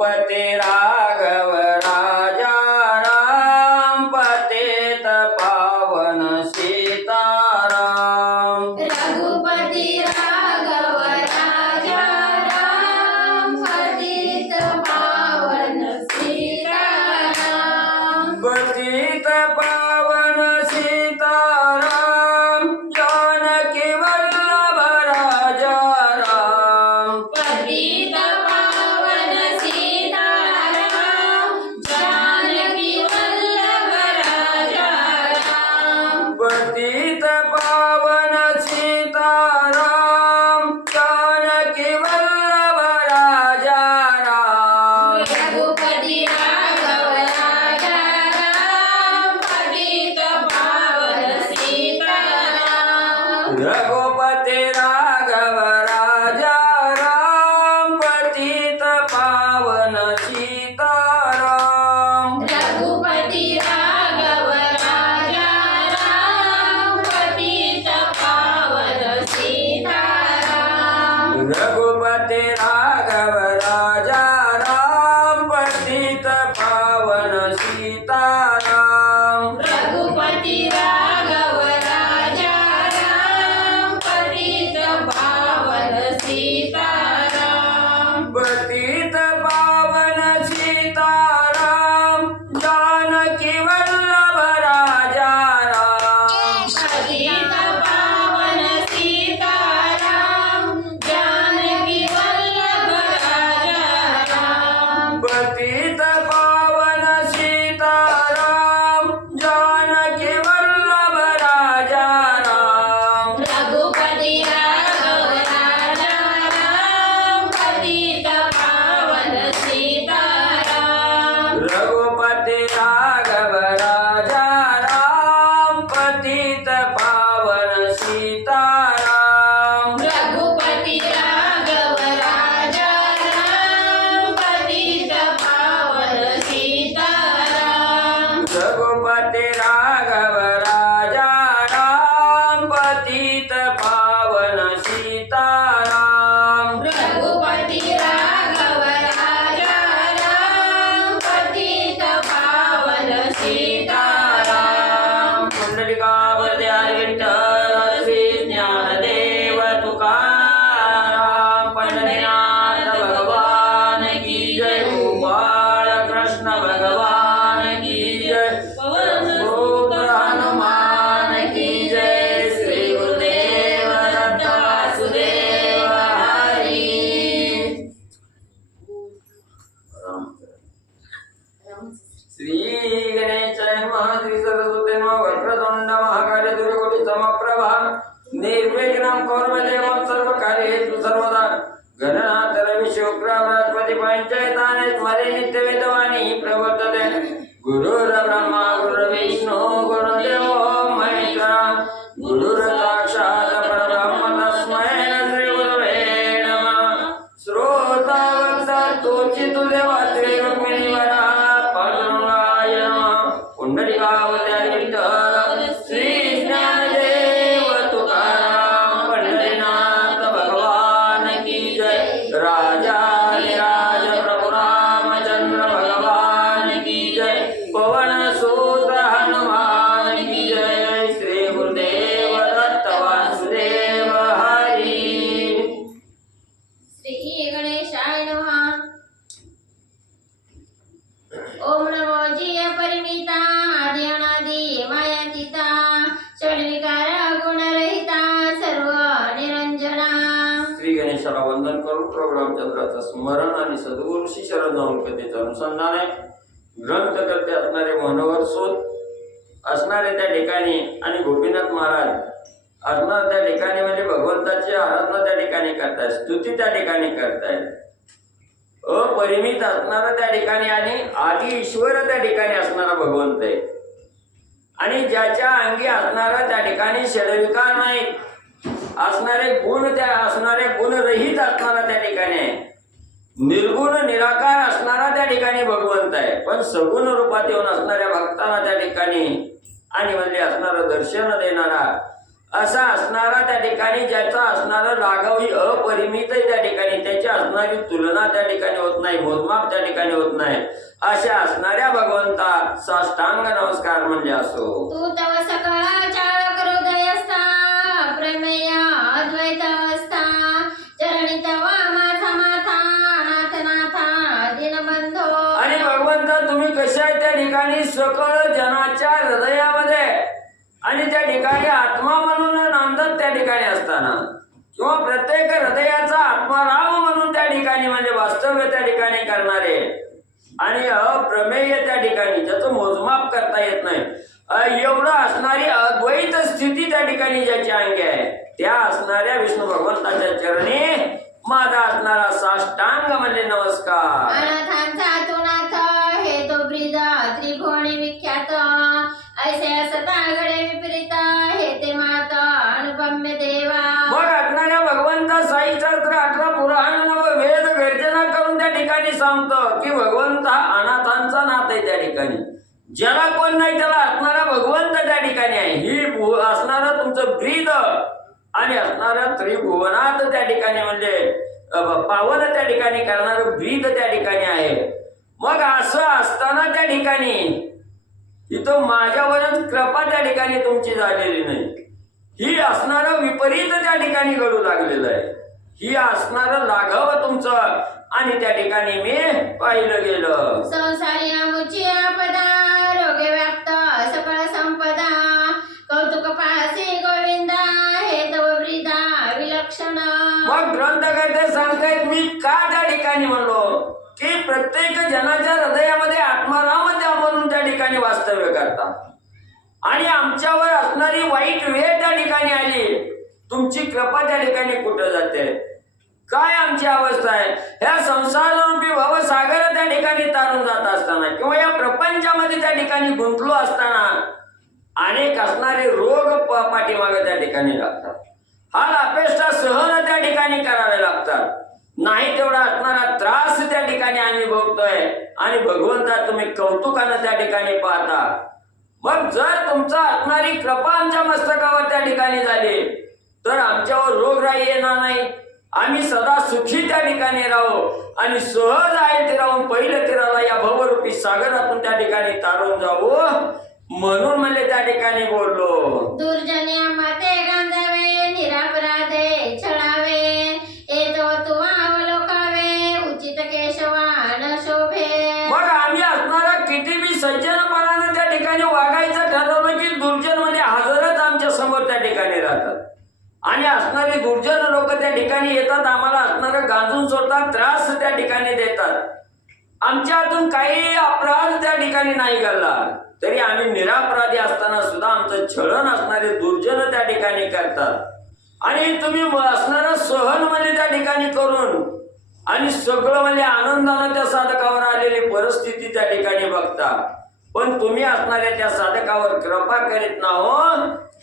रघुपति राघव राजा राम पतित पावन सीताराम। रघुपति राघव राजा राम पतित पावन सीताराम। पतित पावन सीताराम जानकी वल्लभ राजा राम। पतित पावन सीताराम जानकी वल्लभ राजा राम। पतित पावन सीताराम जानकी वल्लभ राजा राम। रघुपति राघव राजा राम पतित पावन सीताराम। रघुपति राघव राजा राम पतित पावन सीताराम। रघुपति राघव राजा राम पतित पावन सीताराम। रघुपति राघव राजा राम पतित पावन सीताराम। रघुपति राघव राजा राम पतित पावन सीताराम। पतित पावन सीताराम जानकी वल्लभ राजा राम। पतित पावन सीताराम जानकी वल्लभ राजा राम। पतित पावन सीताराम जानकी वल्लभ राजा राम। रघुपति राघव राजा राम पतित पावन सीताराम। रघुपति राघव राजा राम पतित पावन सीताराम। रघुपति राघव राजा राम पतित पावन सीताराम। रघुपति राघव राजा राम पतित पावन सीताराम। रघुपति राघव राजा राम पतित पावन सीताराम। पुंडलिकावरती विठ्ठल श्री ज्ञानदेव तुकाराम पंढरीनाथ भगवान की जय। गोपाळ कृष्ण भगवान की जय। पवन हनुमान की जय। श्री गुरुदेव दत्त वासुदेव हरी। श्री गणेशाय नमः। श्री सरस्वती नमः। वक्रतुंड महाकाय सूर्यकोटि समप्रभा निर्विघ्नं कुरु मे देवं सर्वकार्येषु सर्वदा। गणनाथ रवि शुक्र बृहस्पति पंचैतानि स्मरे नित्यवेदवाणी प्रवर्तते। गुरुर्ब्रह्मा गुरुर्विष्णु गुरुर्देवो महेश्वरः। गुरुर्साक्षात् परब्रह्म तस्मै श्री गुरवे नमः। श्रोतावत्सतोचितुदेवात्रे रुक्मिणीवरः पांडुरंगाय नमः। पुंडलिकावरती विठ्ठल श्री ज्ञानदेव तुकाराम पंढरीनाथ भगवान की जय। राजाधिराज प्रभु रामचंद्र भगवान की जय। पवन सूत्र हनुमान की जय। श्री गुरुदेव दत्त वासुदेव हरी। श्री गणेशाय नमः। ओम नमो जिय परिमिता आदि अनादि मायातीता षड्विकार गुणरहिता सर्व निरंजना। श्री गणेशाला वंदन करून प्रभू रामचंद्राचं स्मरण आणि सद्गुरू श्री शरण कथेचं अनुसंधान आहे। ग्रंथकर्ते असणारे मनोहर सोत असणारे त्या ठिकाणी आणि गोपीनाथ महाराज असणार त्या ठिकाणी म्हणजे भगवंताची आराधना त्या ठिकाणी करतायत, स्तुती त्या ठिकाणी करतायत। अपरिमित असणारा त्या ठिकाणी आणि आदि ईश्वर त्या ठिकाणी असणारा भगवंत आहे आणि ज्याच्या अंगी असणारा त्या ठिकाणी षड्विकार नाही असणारे गुण त्या असणारे गुणरहित असणारा त्या ठिकाणी आहे। निर्गुण निराकार असणारा त्या ठिकाणी भगवंत आहे, पण सगुण रूपात येऊन असणाऱ्या भक्तांना त्या ठिकाणी आणि म्हणजे असणारं दर्शन देणारा असा असणारा त्या ठिकाणी, ज्याचा असणारं लाघव ही अपरिमित आहे त्या ठिकाणी, त्याची असणारी तुलना त्या ठिकाणी होत नाही, मोजमाप त्या ठिकाणी होत नाही, अशा असणाऱ्या भगवंता साष्टांग नमस्कार म्हणजे असो. तू तव सकळ चालक हृदयस्था प्रमेय अद्वैत अवस्था चरणी तवा माझा माथा नाथ नाथा दीनबंधो. आणि भगवंता तुम्ही कशा आहे त्या ठिकाणी सकळ जनाच्या हृदयामध्ये आणि त्या ठिकाणी आत्मा म्हणून नांदत त्या ठिकाणी असताना, किंवा प्रत्येक हृदयाचा आत्माराम म्हणून त्या ठिकाणी म्हणजे वास्तव्य त्या ठिकाणी करणारे आणि अप्रमेय त्या ठिकाणी, ज्याचं मोजमाप करता येत नाही, एवढं असणारी अद्वैत स्थिती त्या ठिकाणी ज्याची अंगी आहे, त्या असणाऱ्या विष्णू भगवंताच्या चरणी माझा असणारा साष्टांग म्हणजे नमस्कार. अनाथांचा तो नाथ हे तो ब्रीद त्रिभुवनी विख्यात ऐसे असता घडे विपरीत हे ते मात अनुपम्य देवा. मग असणाऱ्या भगवंता साई शास्त्र 18 पुराण व वेद गर्जना करून त्या ठिकाणी सांगतो की भगवंत हा अनाथांचा नाथ आहे. त्या ठिकाणी ज्याला कोण नाही त्याला असणारा भगवंत त्या ठिकाणी आहे. ही असणारा तुमचं ब्रीद आणि असणारा त्रिभुवनात त्या ठिकाणी म्हणजे पावन त्या ठिकाणी करणारं ब्रीद त्या ठिकाणी आहे. मग असं असताना त्या ठिकाणी इथं माझ्यावरच कृपा त्या ठिकाणी तुमची झालेली नाही, ही असणारं विपरीत त्या ठिकाणी घडू लागलेलं आहे. ही असणारं लाघव तुमचं आणि त्या ठिकाणी मी पाहिलं गेलं. संसारी अमुची आपदा रोगे व्याप्त सकळ संपदा कौतुक पाहसी गोविंदा हे तव ब्रीदा विलक्षण. मग ग्रंथकर्ते सांगतायत मी का त्या ठिकाणी म्हणलो की प्रत्येक जनाच्या हृदयामध्ये आत्माराम त्या म्हणून त्या ठिकाणी वास्तव्य करतात आणि आमच्यावर असणारी वाईट वेळ त्या ठिकाणी आली, तुमची कृपा त्या ठिकाणी कुठं जाते, काय आमची अवस्था आहे. ह्या संसाररूपी भवसागर त्या ठिकाणी तारून जात असताना किंवा या प्रपंचामध्ये त्या ठिकाणी गुंतलो असताना अनेक असणारे रोग पाठीमागे त्या ठिकाणी लागतात, हाल अपेष्टा सहन त्या ठिकाणी करावे लागतात, नाही तेवढा असणारा त्रास त्या ठिकाणी आम्ही भोगतोय आणि भगवंता तुम्ही कौतुकानं त्या ठिकाणी पाहता. मग जर तुमचा असणारी कृपा आमच्या मस्तकावर त्या ठिकाणी झाली तर आमच्यावर रोगराई येणार नाही, आम्ही सदा सुखी त्या ठिकाणी राहू आणि सहज आहे ते राहून पहिल्या तीराला या भवरूपी सागरातून त्या ठिकाणी तारून जाऊ म्हणून म्हणजे त्या ठिकाणी बोललो. दुर्जन्या माते गांजावे निरापराधे छळावे येतो तू अवलोकावे उचित केशवान शोभे. मग आम्ही असणारा किती बी सज्जनपणाने त्या ठिकाणी वागायचं ठरवलं की दुर्जन म्हणजे हजरच आमच्या समोर त्या ठिकाणी राहतात आणि असणारी दुर्जन लोक त्या ठिकाणी येतात, आम्हाला असणारं गांजून सोडतात, त्रास त्या ठिकाणी देतात. आमच्या हातून काही अपराध त्या ठिकाणी नाही घडला तरी आम्ही निरापराधी असताना सुद्धा आमचं छळण असणारे दुर्जन त्या ठिकाणी करतात आणि तुम्ही असणारं सहन म्हणजे त्या ठिकाणी करून आणि सगळं म्हणजे आनंदानं त्या साधकावर आलेली परिस्थिती त्या ठिकाणी बघता, पण तुम्ही असणाऱ्या त्या साधकावर कृपा करीत ना हो,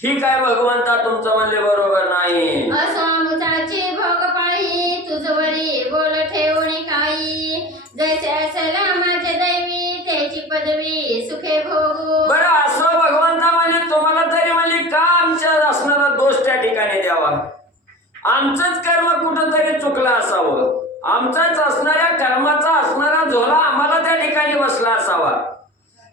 ही काय भगवंता तुमचं म्हणले बरोबर नाही. असमुचाची भोग पाही तुझवरी बोल ठेवून काही जैसे असेल माझे दैवी त्याची पदवी सुखे भोगू. बरं असं भगवंता म्हणजे तुम्हाला तरी म्हणजे का आमच्या असणारा दोष त्या ठिकाणी द्यावा, आमचंच कर्म कुठंतरी चुकलं असावं, आमचाच असणाऱ्या कर्माचा असणारा झोला आम्हाला त्या ठिकाणी बसला असावा.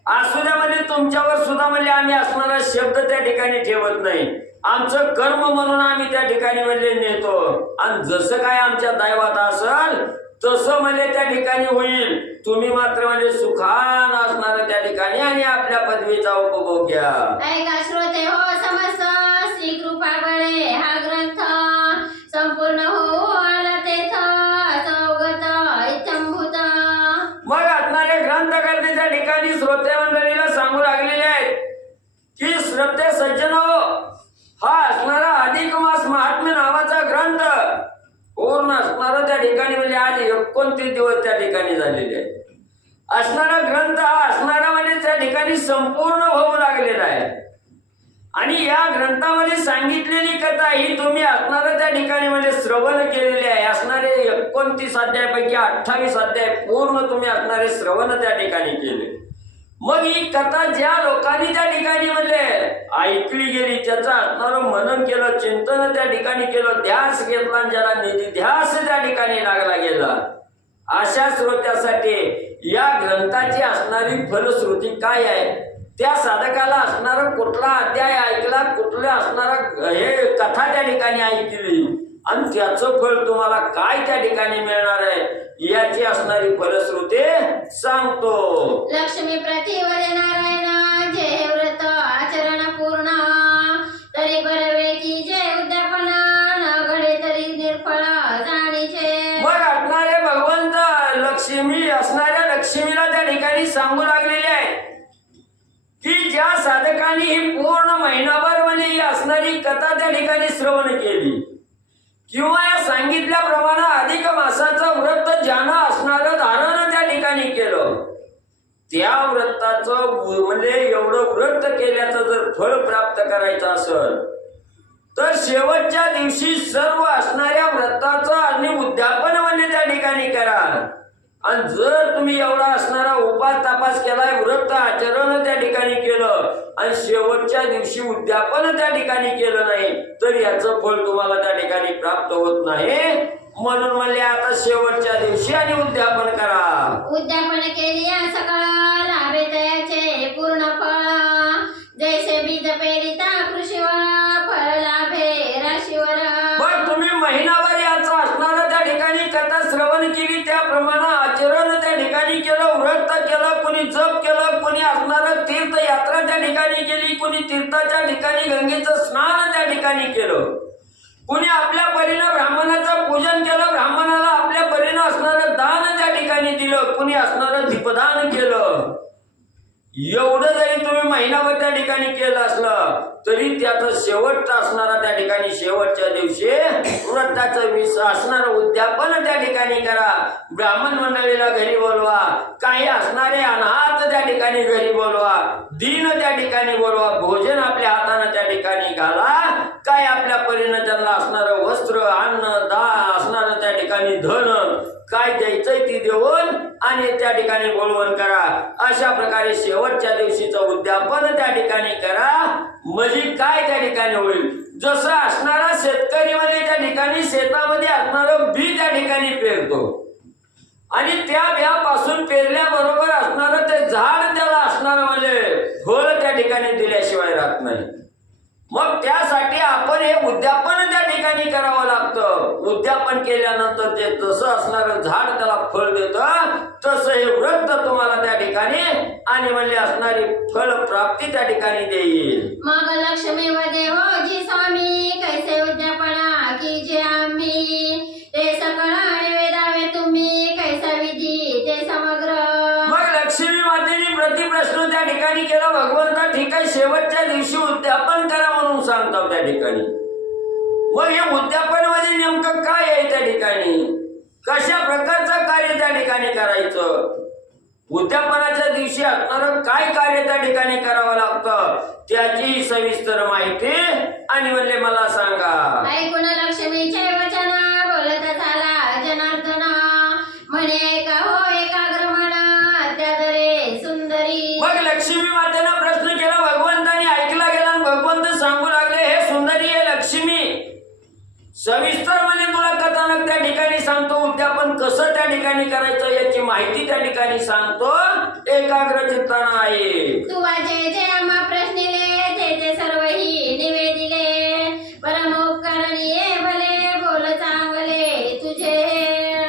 असू द्या म्हणजे तुमच्यावर सुद्धा म्हणजे आम्ही असणारा शब्द त्या ठिकाणी ठेवत नाही, आमचं कर्म म्हणून आम्ही त्या ठिकाणी म्हणजे नेतो आणि जसं काय आमच्या दैवात असेल तसं म्हणजे त्या ठिकाणी होईल. तुम्ही मात्र म्हणजे सुखान असणार त्या ठिकाणी आणि आपल्या पदवीचा उपभोग घ्या. ऐका श्रोते हो समस्त श्री कृपा बळे हा ग्रंथ संपूर्ण हो आला तेथ सौगत इत्थंभूत. मग असणारे ग्रंथकर्ते त्या ठिकाणी श्रोते मंडळीला सांगू लागलेले आहेत की श्रोते सज्जनो, हा असणारा अधिक मास महात्म्य नावाचा ग्रंथ पूर्ण असणारा त्या ठिकाणी म्हणजे आज 29 दिवस त्या ठिकाणी झालेले आहे. असणारा ग्रंथ हा असणारा म्हणजे त्या ठिकाणी संपूर्ण होऊ लागलेला आहे आणि या ग्रंथामध्ये सांगितलेली कथा ही तुम्ही असणारा त्या ठिकाणी म्हणजे श्रवण केलेली आहे. असणारे 29 अध्यायापैकी 28 अध्याय पूर्ण तुम्ही असणारे श्रवण त्या ठिकाणी केले मग ही कथा ज्या लोकांनी त्या ठिकाणी म्हणले ऐकली गेली, त्याचं असणारं मनन केलं, चिंतन त्या ठिकाणी केलं, ध्यास घेतला, ज्याला निधी ध्यास त्या ठिकाणी लागला गेला, अशा श्रोत्यासाठी या ग्रंथाची असणारी फलश्रुती काय आहे, त्या साधकाला असणारा कुठला अध्याय ऐकला, कुठलं असणारा हे कथा त्या ठिकाणी ऐकली आणि त्याचं फळ तुम्हाला काय त्या ठिकाणी मिळणार आहे याची असणारी फलश्रुती सांगतो. लक्ष्मी प्रतिवदे नारायण जे हे व्रत आचरण पूर्ण तरी बरवे की जे उद्यापन न घडे तरी निर्फळ जाणीचे. मग असणारे भगवंत लक्ष्मी असणाऱ्या लक्ष्मीला त्या ठिकाणी सांगू लागलेले आहे की ज्या साधकांनी ही पूर्ण महिनाभर म्हणजे ही असणारी कथा त्या ठिकाणी श्रवण केली किंवा या सांगितल्याप्रमाणे अधिक मासाचं व्रत ज्यानं असणारं धारण त्या ठिकाणी केलं, त्या व्रताचं म्हणजे एवढं व्रत केल्याचं जर फळ प्राप्त करायचं असेल तर शेवटच्या दिवशी सर्व असणाऱ्या व्रताचं आणि उद्यापन म्हणजे त्या ठिकाणी करा. आणि जर तुम्ही एवढा असणारा उपास तपास केलाय, व्रत आचरण त्या ठिकाणी केलं आणि शेवटच्या दिवशी उद्यापन त्या ठिकाणी केलं नाही तर याचं फळ तुम्हाला त्या ठिकाणी प्राप्त होत नाही. म्हणून म्हणले आता शेवटच्या दिवशी आणि उद्यापन करा. उद्यापन केली सकळ लाभे तयाचे पूर्ण फळ जैसे बीज पेरिता कृषीवर फळ लाभे राशीवर. पण तुम्ही महिनाभर याचं असणारं त्या ठिकाणी कथा श्रवण केली, त्याप्रमाणे आचरण त्या ठिकाणी केलं, व्रत केलं, कोणी जप केलं, कोणी असणारं तीर्थयात्रा त्या ठिकाणी केली, कोणी तीर्थाच्या ठिकाणी गंगेचं स्नान त्या ठिकाणी केलं, कुणी आपल्या परीनं ब्राह्मणाचं पूजन केलं, ब्राह्मणाला आपल्या परीनं असणारं दान त्या ठिकाणी दिलं, कुणी असणारं दीपदान केलं. एवढं जरी तुम्ही महिनाभर त्या ठिकाणी केलं असलं तरी त्याचं शेवटचा असणारा त्या ठिकाणी शेवटच्या दिवशी व्रताचं असणारं उद्यापन त्या ठिकाणी करा. ब्राह्मण मंडळीला घरी बोलवा, काही असणारे अनाथ त्या ठिकाणी घरी बोलवा, दीन त्या ठिकाणी बोलवा, भोजन आपल्या हाताने त्या ठिकाणी घाला, काय आपल्या परीनं त्यांना असणारं वस्त्र अन्न असणारं त्या ठिकाणी धन काय द्यायचंय ती देऊन आणि त्या ठिकाणी बोलवण करा. अशा प्रकारे शेवटच्या दिवशीचं उद्यापन त्या ठिकाणी करा. म्हणजे काय त्या ठिकाणी होईल, जसं असणारा शेतकरी म्हणजे त्या ठिकाणी शेतामध्ये असणारं बी त्या ठिकाणी पेरतो आणि त्या बियापासून पेरल्याबरोबर असणारं ते झाड त्याला असणारं म्हणजे फळ त्या ठिकाणी दिल्याशिवाय राहत नाही. मग त्यासाठी आपण हे उद्यापन त्या ठिकाणी करावं लागतं. उद्यापन केल्यानंतर ते जसं असणारं झाड त्याला फळ देतं तसं हे व्रत तुम्हाला त्या ठिकाणी आणि म्हणजे असणारी फळ प्राप्ती त्या ठिकाणी देईल. मग लक्ष्मी व देव जी स्वामी कैसे उद्यापना की जे आम्ही ते सकळ निवेदावे तुम्ही कैसा विधी ते समग्र. मग लक्ष्मी मातेने प्रतिप्रश्न त्या ठिकाणी केला, भगवंता ठीक आहे शेवटच्या दिवशी उद्यापन करा म्हणून सांगतात त्या ठिकाणी. मग हे उद्यापन म्हणजे नेमकं काय आहे त्या ठिकाणी, कशा प्रकारचं कार्य त्या ठिकाणी करायचं, उद्यापनाच्या दिवशी असणारं काय कार्य त्या ठिकाणी करावं लागतं त्याची सविस्तर माहिती आणि म्हणले मला सांगा. ऐकून लक्ष्मीचे वचन बोलत झाला जनार्दन म्हणे का हो एकाग्र म्हणा त्यादरे सुंदरी. मग लक्ष्मी मातेनं प्रश्न केला, भगवंतानी ऐकला गेला आणि भगवंत सांगू लागले, हे सुंदरी हे लक्ष्मी सविस्तर म्हणजे तुला कथानक त्या ठिकाणी सांगतो, उद्यापन कसं त्या ठिकाणी करायचं याची माहिती त्या ठिकाणी सांगतो, एकाग्र चित्तानं आहे. तू वाचे जे आम्हा प्रश्निले ते सर्वही निवेदिले परमोपकारणीये भले बोल चांगले तुझे.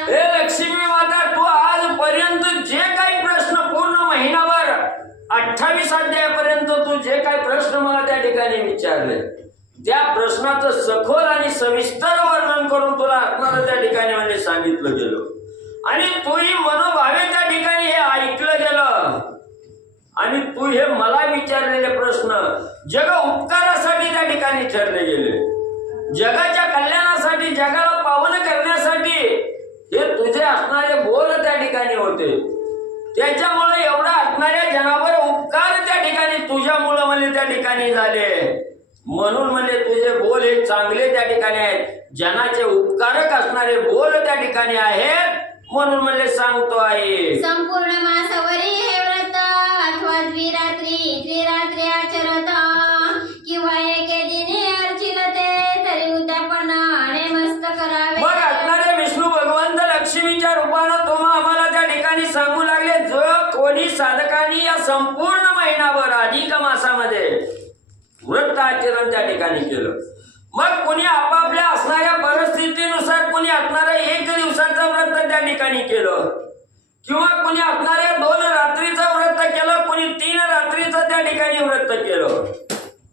हे लक्ष्मी माता तू आजपर्यंत जे काही प्रश्न पूर्ण महिनाभर 28 अध्यायापर्यंत तू जे काही प्रश्न मला त्या ठिकाणी विचारले त्या प्रश्नाचं सखोल आणि सविस्तर वर्णन करून तुला असणारं त्या ठिकाणी म्हणजे सांगितलं गेलं आणि तूही मनोभावे त्या ठिकाणी हे ऐकलं गेलं आणि तू हे मला विचारलेले प्रश्न जग उपकारासाठी त्या ठिकाणी ठरले गेले, जगाच्या कल्याणासाठी, जगाला पावन करण्यासाठी हे तुझे असणारे बोल त्या ठिकाणी होते. त्याच्यामुळे एवढा असणाऱ्या जनावर उपकार त्या ठिकाणी तुझ्यामुळं म्हणजे त्या ठिकाणी झाले. म्हणून म्हणजे तुझे बोल हे चांगले त्या ठिकाणी आहेत, जनाचे उपकारक असणारे बोल त्या ठिकाणी आहेत. म्हणून म्हणजे सांगतो आहे संपूर्ण मासवरी हे व्रत अथवा कोणी साधकांनी या संपूर्ण महिनाभर अधिक मासामध्ये व्रत आचरण त्या ठिकाणी केलं. मग कोणी आपापल्या असणाऱ्या परिस्थितीनुसार कोणी असणाऱ्या 1 दिवसाचं व्रत त्या ठिकाणी केलं, किंवा कोणी असणाऱ्या 2 रात्रीचं व्रत केलं, कोणी 3 रात्रीचं त्या ठिकाणी व्रत केलं.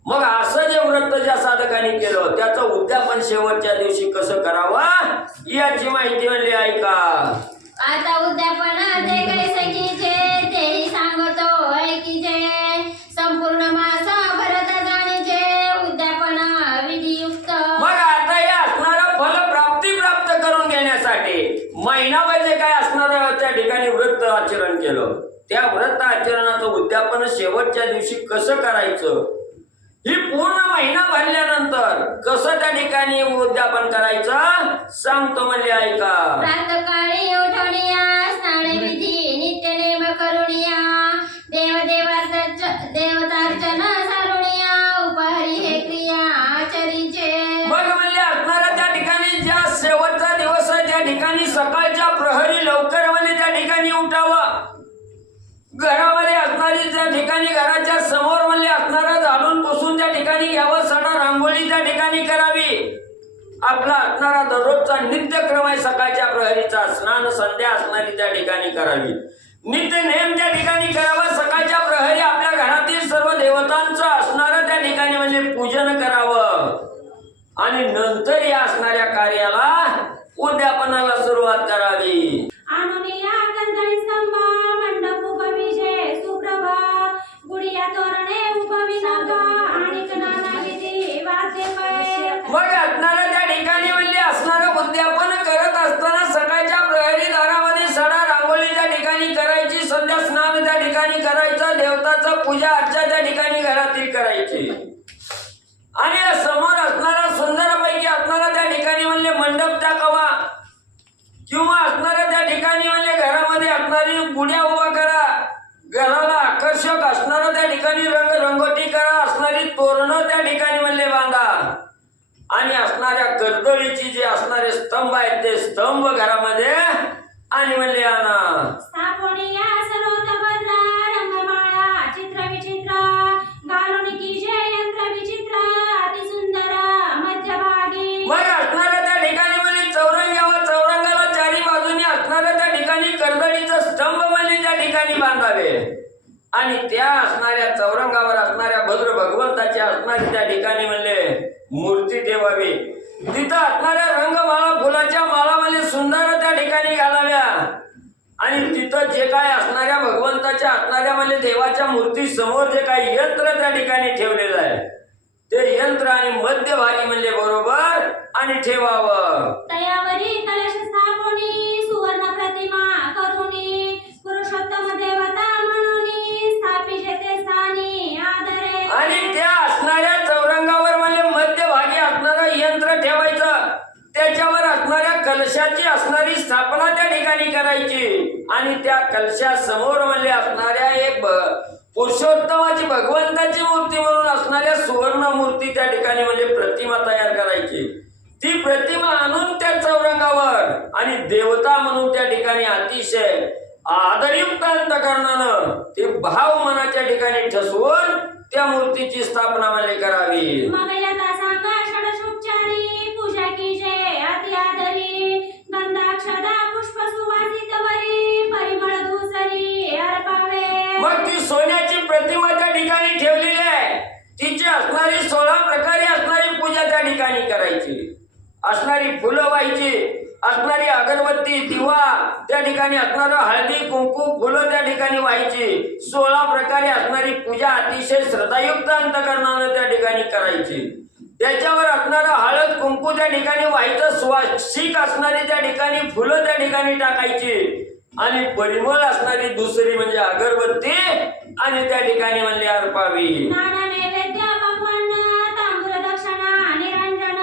मग असं जे व्रत ज्या साधकांनी केलं त्याचं उद्यापन शेवटच्या दिवशी कसं करावं याची माहिती म्हणजे ऐका. आता उद्यापन ते कैसकीचे तेही सांगतो ऐकीचे. संपूर्ण मास भरत जाणीचे उद्यापन विधियुक्त. मग आता हे असणारं फल प्राप्त करून घेण्यासाठी महिनाभर जे काय असणारं त्या ठिकाणी व्रत आचरण केलं, त्या व्रत आचरणाचं उद्यापन शेवटच्या दिवशी कसं करायचं, ही पूर्ण महिना भरल्यानंतर कसं त्या ठिकाणी उद्यापन करायचं सांगतो म्हणजे ऐका. प्रातःकाळी उठवणिया स्नान विधी नित्य नेम करुणिया. देवतार्चन सारुणिया उपहरी हे क्रिया आचरीचे. मग म्हणजे असणारा त्या ठिकाणी ज्या शेवटचा दिवस आहे त्या ठिकाणी सकाळच्या प्रहरी लवकर म्हणजे त्या ठिकाणी उठावं. घरामध्ये असणारी त्या ठिकाणी घराच्या समोर म्हणजे असणारा झाडून पुसून त्या ठिकाणी घ्यावं. सडा रांगोळी त्या ठिकाणी करावी. आपला असणारा दररोजचा नित्यक्रम आहे सकाळच्या प्रहरीचा. स्नान संध्या असणारी त्या ठिकाणी करावी. नित्य नेम त्या ठिकाणी करावा. सकाळच्या प्रहरी आपल्या घरातील सर्व देवतांचं असणारं त्या ठिकाणी म्हणजे पूजन करावं आणि नंतर या असणाऱ्या कार्याला उद्यापनाला सुरुवात करावी. आणुनिया गंधणी स्तंभ मंडप उपविजे सुप्रभा. गुडिया तोरणे उपविनोदा आणि नाना विधी वाद्य पै. मग असणाऱ्या त्या ठिकाणी म्हणजे असणारं उद्यापन करत असताना सकाळच्या प्रहरी दारामध्ये सडा रांगोळी त्या ठिकाणी करायची. संध्या स्नान त्या ठिकाणी करायचं. देवताचं पूजा अर्चा त्या ठिकाणी घरातील करायची. आणि समोर असणारा सुंदरपैकी असणारा त्या ठिकाणी म्हणजे मंडप टाकावा, किंवा असणाऱ्या त्या ठिकाणी म्हणजे घरामध्ये असणारी गुढ्या उभा करा. घराला आकर्षक असणारं त्या ठिकाणी रंगरंगोटी करा. असणारी तोरणं त्या ठिकाणी म्हणजे बांधा. आणि असणाऱ्या कर्दळीची जे असणारे स्तंभ आहेत ते स्तंभ घरामध्ये आणि म्हणले आणा. स्थापनिया सर्वतभद्रा रंगमाळा चित्र विचित्र. घालून की जे यंत्र विचित्र अति सुंदर मध्यभागी. मग असणाऱ्या त्या ठिकाणी म्हणजे चौरंगावर चौरंगाला चारी बाजूनी असणाऱ्या त्या ठिकाणी कर्दळीचं स्तंभ म्हणजे त्या ठिकाणी बांधावे. आणि त्या असणाऱ्या चौरंगावर असणाऱ्या भद्र भगवंताची असणारी त्या ठिकाणी म्हणजे मूर्ती ठेवावी. तिथं असणाऱ्या रंगमाळा फुलाच्या माळा म्हणजे सुंदर त्या ठिकाणी घालाव्या. आणि तिथं जे काय असणाऱ्या भगवंताच्या असणाऱ्या म्हणजे देवाच्या मूर्ती समोर जे काही यंत्र त्या ठिकाणी ठेवलेलं आहे ते यंत्र आणि मध्यभागी म्हणजे बरोबर आणि ठेवावं. तयावरी कलश स्थापनी सुवर्ण प्रतिमा करुणी. पुरुषोत्तम देवता म्हणून स्थापिजे ते स्थानी आदरे. आणि त्या असणाऱ्या चौरंगावर म्हणजे मध्यभागी असणारं यंत्र ठेवायचं. त्याच्यावर असणाऱ्या कलशाची असणारी स्थापना त्या ठिकाणी करायची. आणि त्या कलशासमोर म्हणजे असणाऱ्या एक पुरुषोत्तमाची भगवंताची मूर्ती म्हणून असणाऱ्या सुवर्ण मूर्ती त्या ठिकाणी म्हणजे प्रतिमा तयार करायची. ती प्रतिमा आणून त्या चौरंगावर आणि देवता म्हणून त्या ठिकाणी अतिशय आदरयुक्त अंतकरणानं ते भाव मनाच्या ठिकाणी ठसवून त्या मूर्तीची स्थापना म्हणजे करावी. मग यथा सांगा षडशोपचारी पूजा कीजे अति आदरी. गंधाक्षदा पुष्प सुवासित वरी परिमळ धूसरी अर्पावे. मग ती सोन्याची प्रतिमा त्या ठिकाणी ठेवलेली आहे. तिची असणारी 16 प्रकारे असणारी पूजा त्या ठिकाणी करायची. असणारी फुलं व्हायची. असणारी अगरबत्ती दिवा त्या ठिकाणी असणारं हळदी कुंकू फुलं त्या ठिकाणी व्हायची. 16 प्रकारे असणारी पूजा अतिशय श्रद्धायुक्त अंतकरणानं त्या ठिकाणी करायची. त्याच्यावर असणारं हळद कुंकू त्या ठिकाणी व्हायचं. सुवासिक असणारी त्या ठिकाणी फुलं त्या ठिकाणी टाकायची. आणि परिमळ असणारी दुसरी म्हणजे अगरबत्ती आणि त्या ठिकाणी म्हणजे अर्पावी. नाना नैवेद्य पक्वान्न तांबूल दक्षिणा निरंजन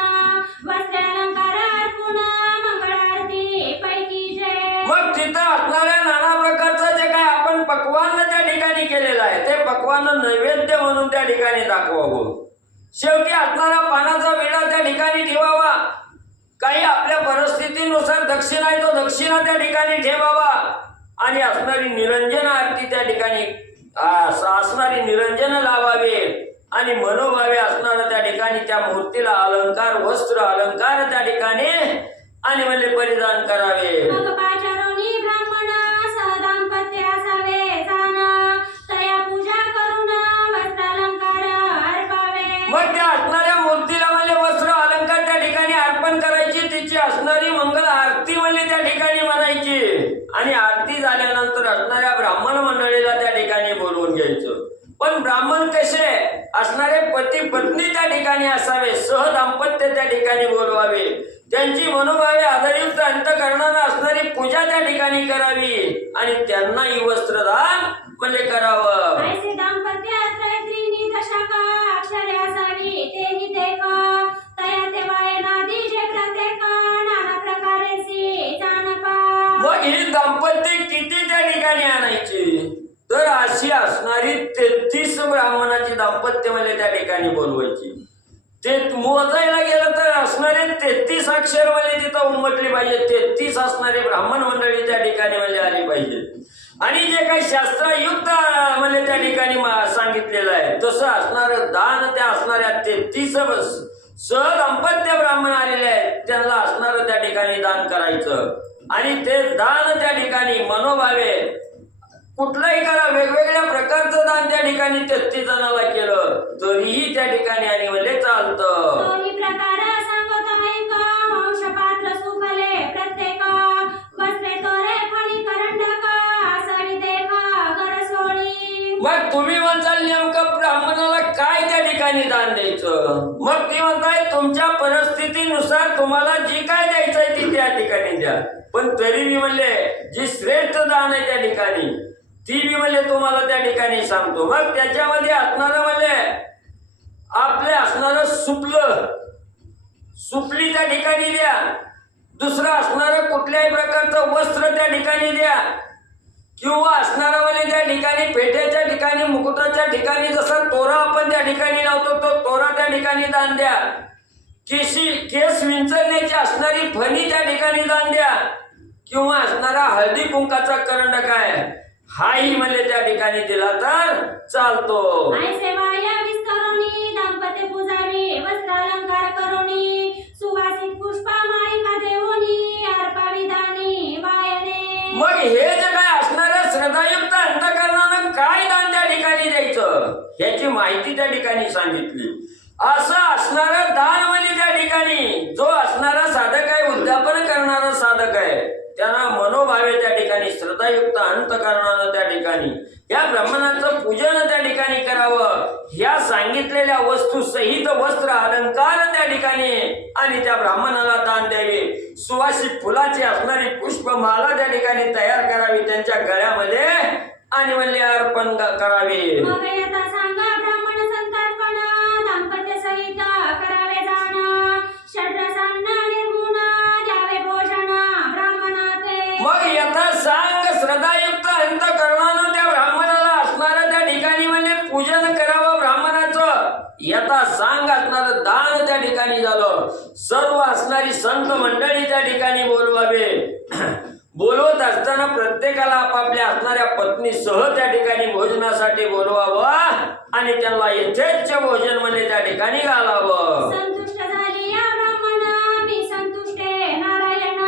वस्त्र अलंकार अर्पण मंगळारती पैकी जय. मग तिथं असणाऱ्या नाना प्रकारचं जे काय आपण पक्वान्न त्या ठिकाणी केलेलं आहे ते पक्वान्न नैवेद्य म्हणून त्या ठिकाणी दाखवावं. शेवटी असणारा पानाचा विडा त्या ठिकाणी ठेवावा. काही आपल्या परिस्थितीनुसार दक्षिणा आहे तो दक्षिणा त्या ठिकाणी ठेवावा. आणि असणारी निरंजन आरती त्या ठिकाणी असणारी निरंजन लावावे आणि मनोभावे असणारं त्या ठिकाणी त्या मूर्तीला अलंकार वस्त्र अलंकार त्या ठिकाणी आणि म्हणले परिधान करावे. मग पाचारोनी ब्राह्मणा सहदाम्पत्य असावे जाणा तया पूजा करून वस्त्रालंकार अर्पावे. मग त्या असणाऱ्या मूर्तीला म्हणले वस्त्र अलंकार त्या ठिकाणी अर्पण करायची, तिची असणारी मंगल आरती म्हणले त्या ठिकाणी म्हणायची आणि आरती झाल्यानंतर असणाऱ्या ब्राह्मण मंडळीला त्या ठिकाणी बोलवून घ्यायचं. पण ब्राह्मण कसे असणारे पती पत्नी त्या ठिकाणी असावे, सहदाम्पत्य त्या ठिकाणी बोलवावे, त्यांची मनोभावे आदरयुक्त अंतःकरणाने असणारी पूजा त्या ठिकाणी करावी आणि त्यांनाही वस्त्रदान म्हणजे करावं. ऐसे दाम्पत्य त्रयत्रिणी दशका अक्षरे असावी तेही देखा तया तेव्हा नादी जे प्रत्येक नाना प्रकारेची जाणपा. मग ही दाम्पत्य किती त्या ठिकाणी आणायची तर अशी असणारी 33 ब्राह्मणाची दाम्पत्य म्हणजे त्या ठिकाणी बोलवायची. ते मोजायला गेलं तर असणारे 33 अक्षर म्हणजे तिथं उमटली पाहिजे, 33 असणारे ब्राह्मण मंडळी त्या ठिकाणी म्हणजे आली पाहिजे आणि जे काही शास्त्रयुक्त म्हणजे त्या ठिकाणी सांगितलेलं आहे तसं असणारं दान त्या असणाऱ्या 33 सहदाम्पत्य ब्राह्मण आलेले आहेत त्यांना असणारं त्या ठिकाणी दान करायचं आणि ते दान त्या ठिकाणी मनोभावे कुठलाही करा, वेगवेगळ्या प्रकारचं दान त्या ठिकाणी 33 जणाला केलं तरीही त्या ठिकाणी आणि म्हणजे चालतं. तोही प्रकार सांगत ऐक अंशपात्र सुफले प्रत्येक वस्त्रे तोरे फणी करंडक असावी देखा गरसोळी. मग तुम्ही म्हणताल नेमकं ब्राह्मणाला काय त्या ठिकाणी दान द्यायचं, मग ती म्हणताय तुमच्या परिस्थितीनुसार तुम्हाला जी काय द्यायचंय ती त्या ठिकाणी द्या, पण तरी मी म्हणले जी श्रेष्ठ दान आहे त्या ठिकाणी ती मी म्हणले तुम्हाला त्या ठिकाणी सांगतो. मग त्याच्यामध्ये असणारं म्हणले आपले असणारं सुपली त्या ठिकाणी द्या, दुसरं असणारं कुठल्याही प्रकारचं वस्त्र त्या ठिकाणी द्या किंवा असणारं म्हणजे त्या ठिकाणी पेट्याच्या ठिकाणी मुकुटाच्या ठिकाणी जसा तोरा आपण त्या ठिकाणी लावतो तो तोरा त्या ठिकाणी दान द्या, केस विंचरण्याची असणारी फणी त्या ठिकाणी दान द्या किंवा असणारा हळदी कुंकाचा करंडक आहे हाही म्हणजे त्या ठिकाणी दिला तर चालतो. ऐसे वाया विस्तरुणी दाम्पत्य पूजावी वस्त्रालंकार करुणी सुवासिक पुष्पा माळिका देऊनी अर्पावी दानी वायने. मग हे जे काय असणाऱ्या श्रद्धायुक्त अंतःकरणानं काय दान त्या ठिकाणी द्यायचं ह्याची माहिती त्या ठिकाणी सांगितली. असं असणारं दान म्हणजे त्या ठिकाणी जो असणारा साधक आहे, उद्यापन करणारा साधक आहे त्यांना मनोभावे त्या ठिकाणी श्रद्धायुक्त अंतःकरणानं त्या ठिकाणी या ब्राह्मणाचं पूजन त्या ठिकाणी करावं, ह्या सांगितलेल्या वस्तू सहित वस्त्र अलंकार त्या ठिकाणी आणि त्या ब्राह्मणाला दान द्यावे, सुवासिक फुलाची असणारी पुष्पमाला त्या ठिकाणी तयार करावी त्यांच्या गळ्यामध्ये आणि म्हणले अर्पण करावे. मग यथा सांगा ब्राह्मण संतर्पण दाम्पत्य सहित करावे जाण षड्रसांना निर्गुण द्यावे भोजन ब्राह्मणाते. मग यथा सांग श्रद्धायुक्त अंतःकरणानं त्या ब्राह्मणाला असणारं त्या ठिकाणी म्हणजे पूजन करावं ब्राह्मणाचं, यथा सांग असणारं दान त्या ठिकाणी झालं. सर्व असणारी संत मंडळी त्या ठिकाणी बोलवावे, बोलवत असताना प्रत्येकाला आपापल्या असणाऱ्या पत्नीसह त्या ठिकाणी भोजनासाठी बोलवावं आणि त्यांना यथेच्छ भोजन म्हणजे त्या ठिकाणी घालावं. संतुष्ट झाली या ब्राह्मण मी संतुष्टे नारायण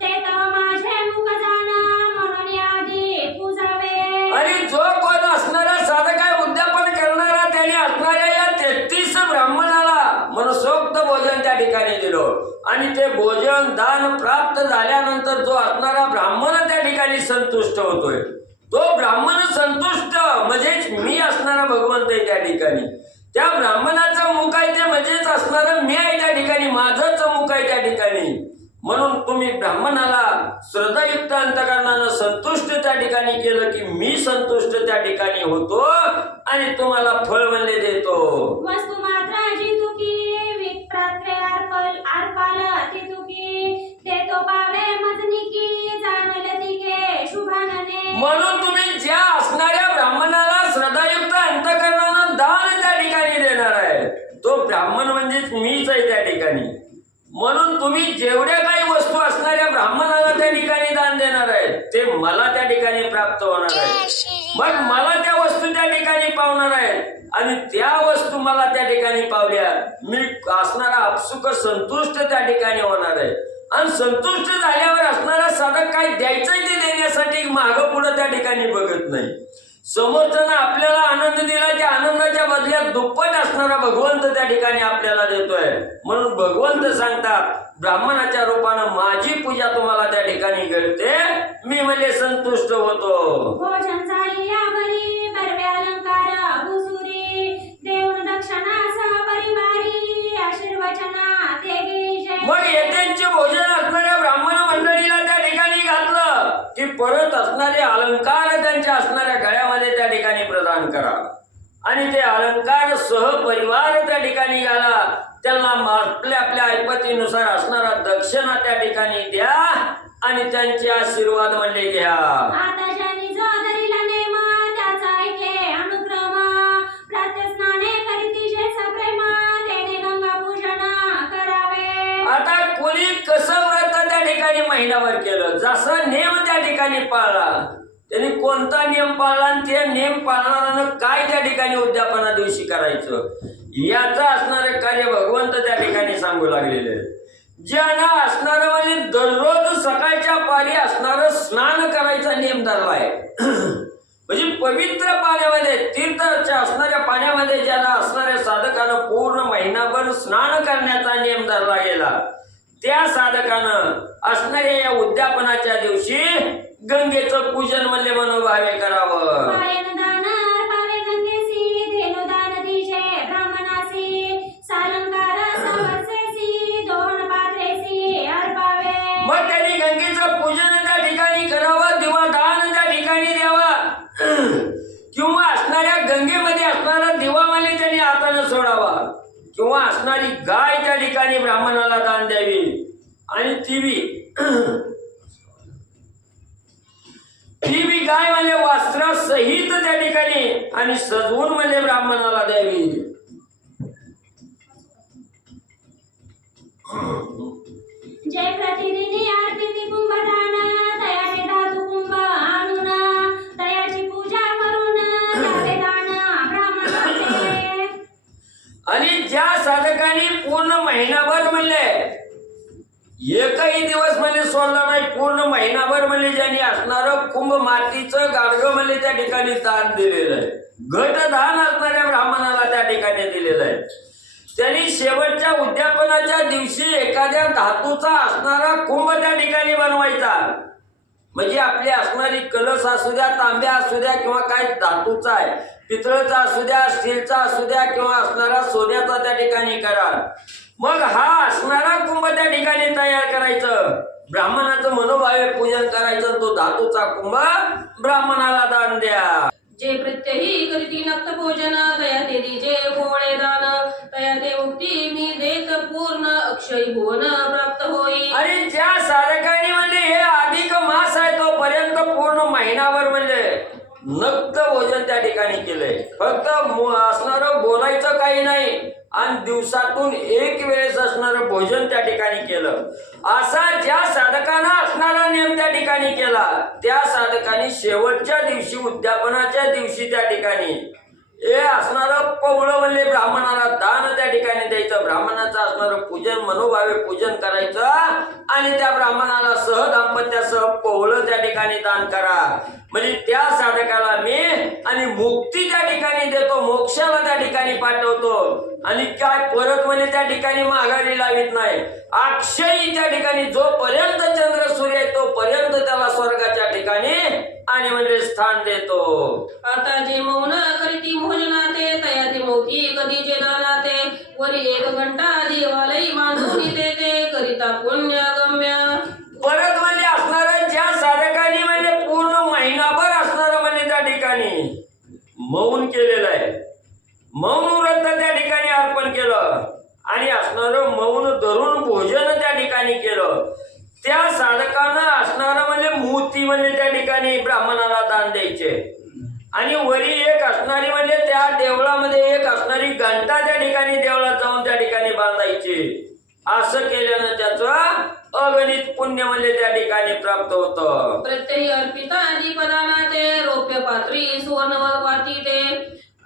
ते तव माझे मुख जाण म्हणून आधी पूजावे. आणि जो कोण असणारा साधक आहे उद्यापन करणारा त्याने असणाऱ्या या 33 ब्राह्मणाला मनसोक्त भोजन त्या ठिकाणी दिलं आणि ते भोजन दान प्राप्त झाल्यानंतर जो असणारा ब्राह्मण त्या ठिकाणी संतुष्ट होतोय तो ब्राह्मण संतुष्ट म्हणजेच मी असणारा भगवंत आहे त्या ठिकाणी, त्या ब्राह्मणाचं मुख आहे ते म्हणजेच असणारं मी आहे त्या ठिकाणी, माझंच मुख आहे त्या ठिकाणी. म्हणून तुम्ही ब्राह्मणाला श्रद्धायुक्त अंतःकरणानं संतुष्ट त्या ठिकाणी केलं की मी संतुष्ट त्या ठिकाणी होतो आणि तुम्हाला फळ म्हणले देतो. वस्तू मात्र जितुकी विप्रात्रे अर्पाल तितुकी देतो पावे मजनिकी जाणले तिघे शुभानने. म्हणून तुम्ही ज्या असणाऱ्या ब्राह्मणाला श्रद्धायुक्त अंतःकरणानं दान त्या ठिकाणी देणार आहे तो ब्राह्मण म्हणजेच मीच आहे त्या ठिकाणी. म्हणून तुम्ही जेवढ्या काही वस्तू असणाऱ्या ब्राह्मणाला त्या ठिकाणी दान देणार आहे ते मला त्या ठिकाणी प्राप्त होणार आहे. मग मला त्या वस्तू त्या ठिकाणी पावणार आहेत आणि त्या वस्तू मला त्या ठिकाणी पावल्या मी असणारा अपसुख संतुष्ट त्या ठिकाणी होणार आहे. आणि संतुष्ट झाल्यावर असणारा साधक काय द्यायचंय ते देण्यासाठी मागं पुढे त्या ठिकाणी बघत नाही. समोरच्यानं आपल्याला आनंद दिला त्या आनंदाच्या बदल्यात दुप्पट असणारा भगवंत त्या ठिकाणी आपल्याला देतोय. म्हणून भगवंत सांगतात ब्राह्मणाच्या रूपानं माझी पूजा तुम्हाला त्या ठिकाणी घडते मी म्हणजे संतुष्ट होतो. भोजन झाली यावरी बरवे अलंकार भुसुरी देऊन दक्षिणा परिवारी आशीर्वचना ते गिरीशे. मग येत्यांचे भोजन असणाऱ्या ब्राह्मण मंडळीला त्या ठिकाणी घातलं की परत असणारे अलंकार त्यांच्या असणाऱ्या गळ्यामध्ये त्या ठिकाणी प्रदान करा आणि ते अलंकार सहपरिवार त्या ठिकाणी घाला. त्यांना आपल्या आपल्या ऐपतीनुसार असणारा दक्षिणा त्या ठिकाणी द्या आणि त्यांचे आशीर्वाद म्हणले घ्या. आता ज्यांनी जो धरिला नेम त्याचा ऐके अनुक्रम प्रातस्नाने करीतीशे सप्रेम तेने गंगा पूजन करावे. आता कोणी कसं व्रत त्या ठिकाणी महिनाभर केलं जसा नेम त्या ठिकाणी पाळला त्यांनी कोणता नियम पाळला आणि ते नियम पाळणाऱ्यानं काय त्या ठिकाणी उद्यापना दिवशी करायचं याचं असणारे कार्य भगवंत त्या ठिकाणी सांगू लागलेले. ज्यांना असणारं म्हणजे दररोज सकाळच्या पारी असणारं स्नान करायचा नियम धरलाय म्हणजे पवित्र पाण्यामध्ये तीर्थाच्या असणाऱ्या पाण्यामध्ये ज्याला असणाऱ्या साधकानं पूर्ण महिनाभर स्नान करण्याचा नियम धरला गेला त्या साधकानं असणाऱ्या या उद्यापनाच्या दिवशी गंगेचं पूजन म्हणजे मनोभावे करावं. पायनदान अर्पावे गंगेसी धेनुदान दिशे ब्राह्मणासी सालंकार सवसेसी दोन पात्रेसी अर्पावे. मग त्यांनी गंगेचं पूजन त्या ठिकाणी करावं दिवा दान त्या ठिकाणी द्यावा किंवा असणाऱ्या गंगेमध्ये असणारा दिवा म्हणजे त्यांनी हाताने सोडावा किंवा असणारी गाय त्या ठिकाणी ब्राह्मणाला दान द्यावी आणि ती बी गाय म्हणजे वस्त्रासहित त्या ठिकाणी आणि सजवून म्हणजे ब्राह्मणाला द्यावी. जय प्रतिदिनी आरती कुंभदान तयाचे धातू कुंभ आणून तयाची पूजा करून द्यावे दान ब्राह्मणाचे. आणि ज्या साधकांनी पूर्ण महिनाभर म्हणले एकही दिवस म्हणजे सोडला नाही पूर्ण महिनाभर म्हणजे ज्यांनी असणारं कुंभ मातीचं गाडगं म्हणजे त्या ठिकाणी दान दिलेलं आहे घटदान असणाऱ्या ब्राह्मणाला त्या ठिकाणी दिलेलं आहे. त्यांनी शेवटच्या उद्यापनाच्या दिवशी एखाद्या धातूचा असणारा कुंभ त्या ठिकाणी बनवायचा म्हणजे आपली असणारी कलश असू द्या तांब्या असू द्या किंवा काय धातूचा आहे पितळचा असू द्या स्टीलचा असू द्या किंवा असणारा सोन्याचा त्या ठिकाणी करा. मग हा असणारा कुंभ त्या ठिकाणी तयार करायचं ब्राह्मणाचं मनोभावे पूजन करायचं तो धातूचा कुंभ ब्राह्मणाला दान द्या. जे प्रत्यही करीती नक्त भोजन तया ते दिजे कोळे दान तया ते मुक्ती मी देत पूर्ण अक्षय भुवन प्राप्त होई. आणि ज्या साधकांनी म्हणजे हे अधिक मास आहे तो पर्यंत पूर्ण महिनाभर म्हणजे नक्त भोजन त्या ठिकाणी केलंय फक्त असणारं बोलायचं काही नाही आणि दिवसातून एक वेळेस असणारं भोजन त्या ठिकाणी केलं असा ज्या साधकांना असणारा नियम त्या ठिकाणी केला त्या साधकांनी शेवटच्या दिवशी उद्यापनाच्या दिवशी त्या ठिकाणी हे असणारं पवळं म्हणले ब्राह्मणाला दान त्या ठिकाणी द्यायचं ब्राह्मणाचं असणारं पूजन मनोभावे पूजन करायचं आणि त्या ब्राह्मणाला दाम्पत्यासह पवळं त्या ठिकाणी दान करा म्हणजे त्या साधकाला मी आणि मुक्ती त्या ठिकाणी देतो मोक्षाला त्या ठिकाणी पाठवतो आणि काय परत म्हणजे त्या ठिकाणी माघारी लावित नाही अक्षयी त्या ठिकाणी जोपर्यंत चंद्र सूर्य आहे तोपर्यंत त्याला स्वर्गाच्या ठिकाणी आणि म्हणजे स्थान देतो. आता जे मौन करीती भोजनाते तया ते मोकी कधी जे दानाते वरी 1 घंटा देवालयी मांडून ते करिता पुण्य गम्य. परत म्हणजे असणारं ज्या साधकांनी म्हणजे पूर्ण महिनाभर असणारं म्हणजे त्या ठिकाणी मौन केलेलं आहे मौन व्रत त्या ठिकाणी अर्पण केलं आणि असणारं मौन धरून भोजन त्या ठिकाणी केलं त्या साधकानं असणारं म्हणजे मोती म्हणजे त्या ठिकाणी ब्राह्मणाला दान द्यायचे आणि वरी एक असणारी म्हणजे त्या देवळामध्ये एक असणारी घंटा त्या ठिकाणी देवळात जाऊन त्या ठिकाणी बांधायची. असं केल्यानं त्याचं अगणित पुण्य म्हणजे त्या ठिकाणी प्राप्त होतं. प्रत्ययी अर्पिता दीपदाना ते रौप्य पात्री सुवर्णवती ते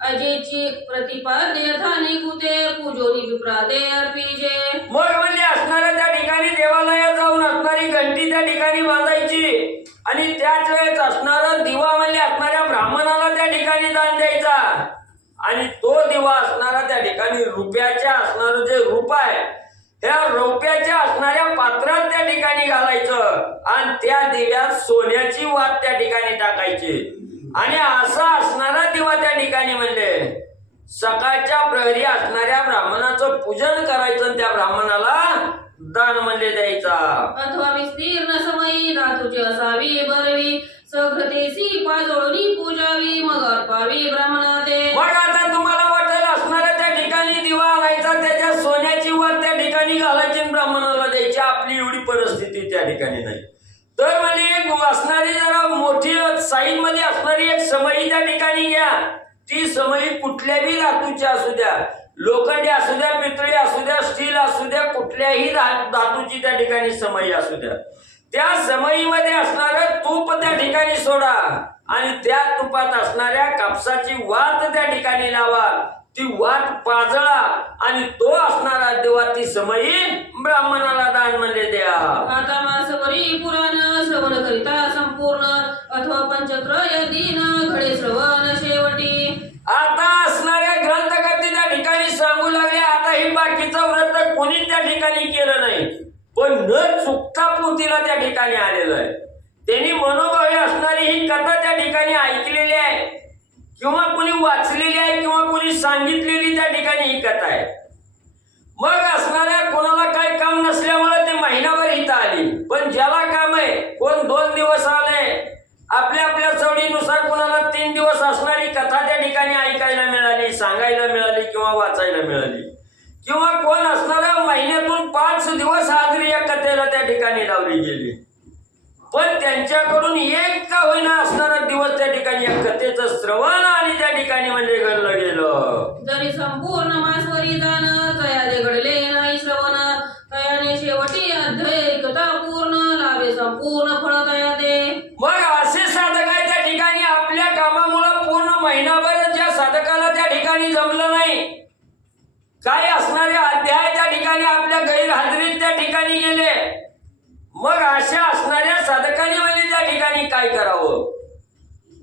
अजेची प्रतिपाद्य यथानी कुते पूजोनी विप्राते अर्पिजे. मग म्हणजे असणाऱ्या त्या ठिकाणी देवालयात जाऊन असणारी घंटी त्या ठिकाणी बांधायची आणि त्याच वेळेस असणारा दिवा म्हणजे असणाऱ्या ब्राह्मणाला त्या ठिकाणी दान द्यायचा आणि तो दिवा असणारा त्या ठिकाणी रुपयाच्या असणारं जे रूप आहे त्या रौप्याच्या असणाऱ्या पात्रात त्या ठिकाणी घालायचं आणि त्या दिव्यात सोन्याची वात त्या ठिकाणी टाकायची आणि असा असणारा दिवा त्या ठिकाणी म्हणजे सकाळच्या प्रहरी असणाऱ्या ब्राह्मणाचं पूजन करायचं आणि त्या ब्राह्मणाला दान म्हणजे द्यायचा. अथवा विस्तीर्ण समयी धातूची असावी बरवी सघ्रतेसी पाजोळणी पूजावी मग अर्पावी ब्राह्मणाते. मग आता तुम्हाला वाटेल असणाऱ्या त्या ठिकाणी दिवा आणायचा त्याच्या सोन्याची वर त्या ठिकाणी घालायची आणि ब्राह्मणाला द्यायची. आपली एवढी परिस्थिती त्या ठिकाणी नाही. तर म्हणजे एक असणारी जरा मोठी साईज मध्ये असणारी एक समई त्या ठिकाणी घ्या. ती समई कुठल्याही धातूची असू द्या, लोखंडी असू द्या, पितळी असू द्या, स्टील असू द्या, कुठल्याही धातूची त्या ठिकाणी समई असू द्या. त्या समईमध्ये असणारं तूप त्या ठिकाणी सोडा आणि त्या तुपात असणाऱ्या कापसाची वात त्या ठिकाणी लावा. ती वात पाजळा आणि तो असणारा दिवा ती समई ब्राह्मणाला दान म्हणजे द्या. आता मासवरी पुराण श्रवण करिता संपूर्ण अथवा पंचत्रय दिन घडे श्रवण शेवटी. आता असणाऱ्या ग्रंथकर्ते त्या ठिकाणी सांगू लागले आता ही बाकीचं व्रत कोणी त्या ठिकाणी केलं नाही पण न चुकता पोथीला त्या ठिकाणी आलेलं आहे. त्यांनी मनोभावे असणारी ही कथा त्या ठिकाणी ऐकलेली आहे किंवा कोणी वाचलेली आहे किंवा कोणी सांगितलेली त्या ठिकाणी ही कथा आहे. मग असणाऱ्या कोणाला काही काम नसल्यामुळे ते महिनाभर इथं आली. पण ज्याला काम आहे कोण 2 दिवस आले आपल्या आपल्या सवडीनुसार कोणाला 3 दिवस असणारी कथा त्या ठिकाणी ऐकायला मिळाली, सांगायला मिळाली किंवा वाचायला मिळाली किंवा कोण असणारा महिन्यातून 5 दिवस हाजरी या कथेला त्या ठिकाणी लावली गेली. पण त्यांच्याकडून एक का होईना असणारा दिवस त्या ठिकाणी या कथेचं श्रवण आणि त्या ठिकाणी म्हणजे घडलं गेलं. जरी संपूर्ण मासवरी जाण जयादे घडले नाही श्रवण तयाने शेवटी अद्वैकता पूर्ण लाभे संपूर्ण फळ तयादे. मग असे साधक आहे त्या ठिकाणी आपल्या कामामुळे पूर्ण महिनाभर ज्या साधकाला त्या ठिकाणी जमलं नाही, काही असणारे अध्याय त्या ठिकाणी आपल्या गैरहजेरीत त्या ठिकाणी गेले. मग अशा असणाऱ्या साधकांनी म्हणजे त्या ठिकाणी काय करावं?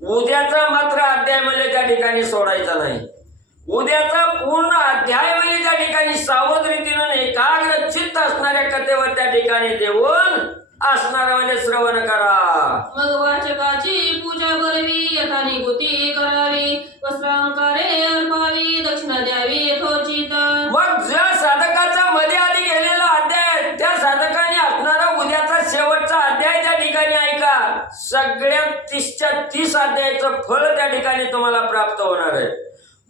उद्याचा मात्र अध्याय म्हणजे त्या ठिकाणी सोडायचा नाही. उद्याचा पूर्ण अध्याय म्हणजे त्या ठिकाणी सावध रीतीनं एकाग्र चित्त असणाऱ्या कथेवर त्या ठिकाणी देऊन असणारा म्हणजे श्रवण करा. मग वाचकाची पूजा बरवी यथानी गोती करावी वस्त्रांकारे अर्पावी दक्षिणा द्यावी यथोचित. मग ज्या साधकाचा मध्ये आधी गेलेला अध्याय त्या साधकाने असणारा उद्याचा शेवटचा अध्याय त्या ठिकाणी ऐका. सगळ्या 30च्या 30 अध्यायाचं फळ त्या ठिकाणी तुम्हाला प्राप्त होणार आहे.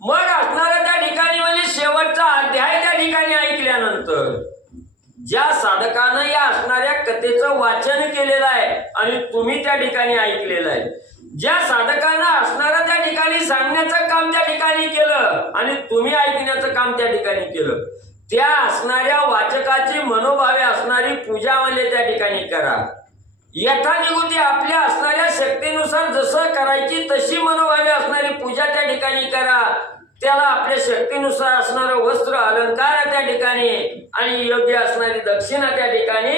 मग असणारा त्या ठिकाणी म्हणजे शेवटचा अध्याय त्या ठिकाणी ऐकल्यानंतर ज्या साधकानं या असणाऱ्या कथेचं वाचन केलेलं आहे आणि तुम्ही त्या ठिकाणी ऐकलेलं आहे, ज्या साधकानं असणारा त्या ठिकाणी सांगण्याचं काम त्या ठिकाणी केलं आणि तुम्ही ऐकण्याचं काम त्या ठिकाणी केलं, त्या असणाऱ्या वाचकाची मनोभावे असणारी पूजा म्हणजे त्या ठिकाणी करा. यथानिगुती आपल्या असणाऱ्या शक्तीनुसार जसं करायची तशी मनोभावे असणारी पूजा त्या ठिकाणी करा. त्याला आपल्या शक्तीनुसार असणारं वस्त्र अलंकार त्या ठिकाणी आणि योग्य असणारी दक्षिणा त्या ठिकाणी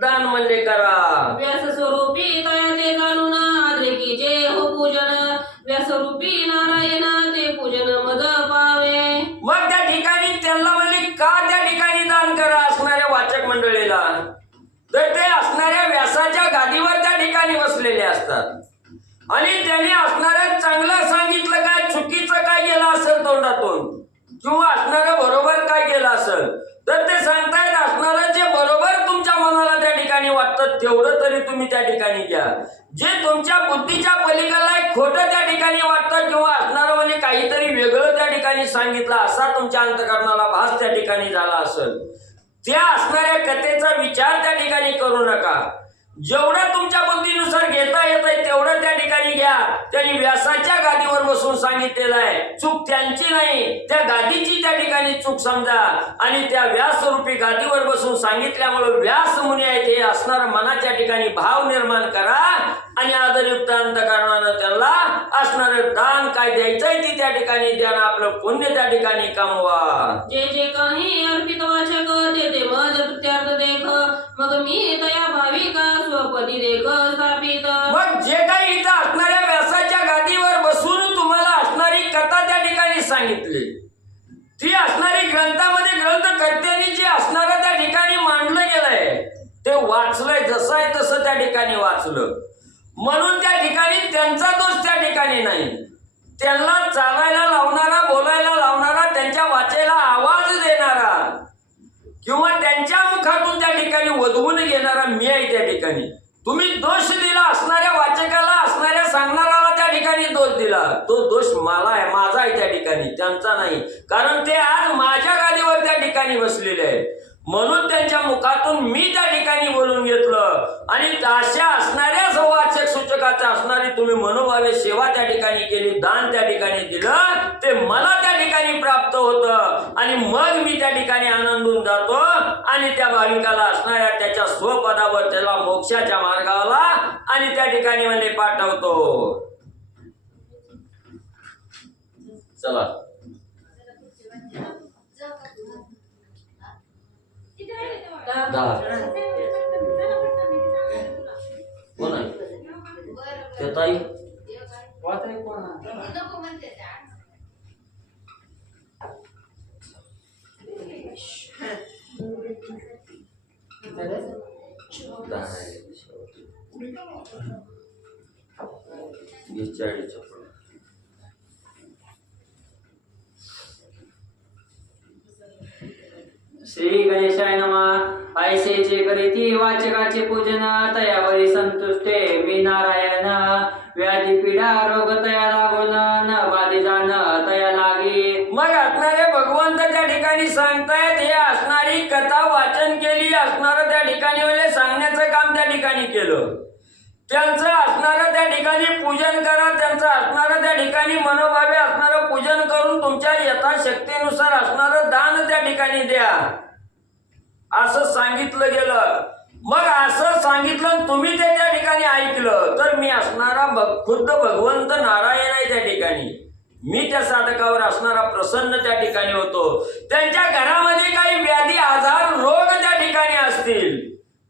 दान म्हणजे करा. व्यास स्वरूपी तया ते जाणून आद्रेकी जे हो पूजन व्यासरूपी नारायण ते पूजन मद पावे. मग त्या ठिकाणी त्यांना म्हणजे का त्या ठिकाणी दान करा असणाऱ्या वाचक मंडळीला? तर ते असणाऱ्या व्यासाच्या गादीवर त्या ठिकाणी बसलेले असतात आणि त्यांनी असणाऱ्या चांगलं सांगितलं काय चुकीचं काय गेलं असेल तोंडातून किंवा असणारं बरोबर काय गेलं असेल तर ते सांगतायत असणारं जे बरोबर तुमच्या मनाला त्या ठिकाणी वाटतं तेवढं तरी तुम्ही त्या ठिकाणी घ्या. जे तुमच्या बुद्धीच्या पलीकडला खोटं त्या ठिकाणी वाटतं किंवा असणारं म्हणजे काहीतरी वेगळं त्या ठिकाणी सांगितलं असा तुमच्या अंतःकरणाला भास त्या ठिकाणी झाला असेल त्या असणाऱ्या कथेचा विचार त्या ठिकाणी करू नका. जेवढं तुमच्या बुद्धीनुसार घेता येत आहे तेवढं त्या ठिकाणी घ्या. त्यांनी व्यासाच्या गादीवर बसून सांगितलेलं आहे. चूक त्यांची नाही, त्या गादीची त्या ठिकाणी चूक समजा. आणि त्या व्यासरूपी गादीवर बसून सांगितल्यामुळे व्यास मुनी आहेत हे असणार मनाच्या ठिकाणी भाव निर्माण करा आणि आदरयुक्त अंतःकरणानं त्यांना असणार दान काय द्यायचंय ती त्या ठिकाणी द्या आणि आपलं पुण्य त्या ठिकाणी कमवा. जे जे काही अर्पित वाचक ते ते मज प्रत्यार्थ देख, मग मी तया भाविका स्वपदी देख स्थापित. मग जे काही इथं असणाऱ्या व्यासाच्या गादीवर बसून तुम्हाला असणारी कथा त्या ठिकाणी सांगितली, ती असणारी ग्रंथामध्ये ग्रंथकर्त्यांनी जे असणारं त्या ठिकाणी मांडलं गेलंय ते वाचलंय, जसं आहे तसं त्या ठिकाणी वाचलं. म्हणून त्या ठिकाणी त्यांचा दोष त्या ठिकाणी नाही. त्यांना चालायला लावणारा, बोलायला लावणारा, त्यांच्या वाचेला आवाज देणारा किंवा त्यांच्या मुखातून त्या ठिकाणी वधवून घेणारा मी आहे त्या ठिकाणी. तुम्ही दोष दिला असणाऱ्या वाचकाला, असणाऱ्या सांगणाऱ्याला त्या ठिकाणी दोष दिला, तो दोष मला आहे, माझा आहे त्या ठिकाणी, त्यांचा नाही. कारण ते आज माझ्या गादीवर त्या ठिकाणी बसलेले आहे. म्हणून त्यांच्या मुखातून मी त्या ठिकाणी बोलून घेतलं. आणि अशा असणाऱ्या वाचक सूचकाचा असणारी तुम्ही मनोभावे सेवा त्या ठिकाणी केली, दान त्या ठिकाणी दिलं, ते मला त्या ठिकाणी प्राप्त होतं. आणि मग मी त्या ठिकाणी आनंदून जातो आणि त्या भाविकाला असणाऱ्या त्याच्या स्वपदावर त्याला मोक्षाच्या मार्गाला आणि त्या ठिकाणी म्हणजे पाठवतो. चला कोण आहे ते ताई? श्री गणेशाय नमः. ऐसेचे करीती वाचकाचे पूजन, तयावरी संतुष्टे मी नारायण. व्याधी पीडा रोग तया लागून, न बाधी जाण तया लागी. मग असणारे भगवंत त्या ठिकाणी सांगतायत, हे असणारी कथा वाचन केली, असणार त्या ठिकाणी म्हणजे सांगण्याचं काम त्या ठिकाणी केलं. त्यांचं असणारं त्या ठिकाणी पूजन करा, त्यांचं असणारं त्या ठिकाणी मनोभावे असणारं पूजन करून तुमच्या यथाशक्तीनुसार असणारं दान त्या ठिकाणी द्या, असं सांगितलं गेलं. मग असं सांगितलं तुम्ही ते त्या ठिकाणी ऐकलं तर मी असणारा खुद्द भगवंत नारायण आहे त्या ठिकाणी. मी त्या साधकावर असणारा प्रसन्न त्या ठिकाणी होतो. त्यांच्या घरामध्ये काही व्याधी आजार रोग त्या ठिकाणी असतील,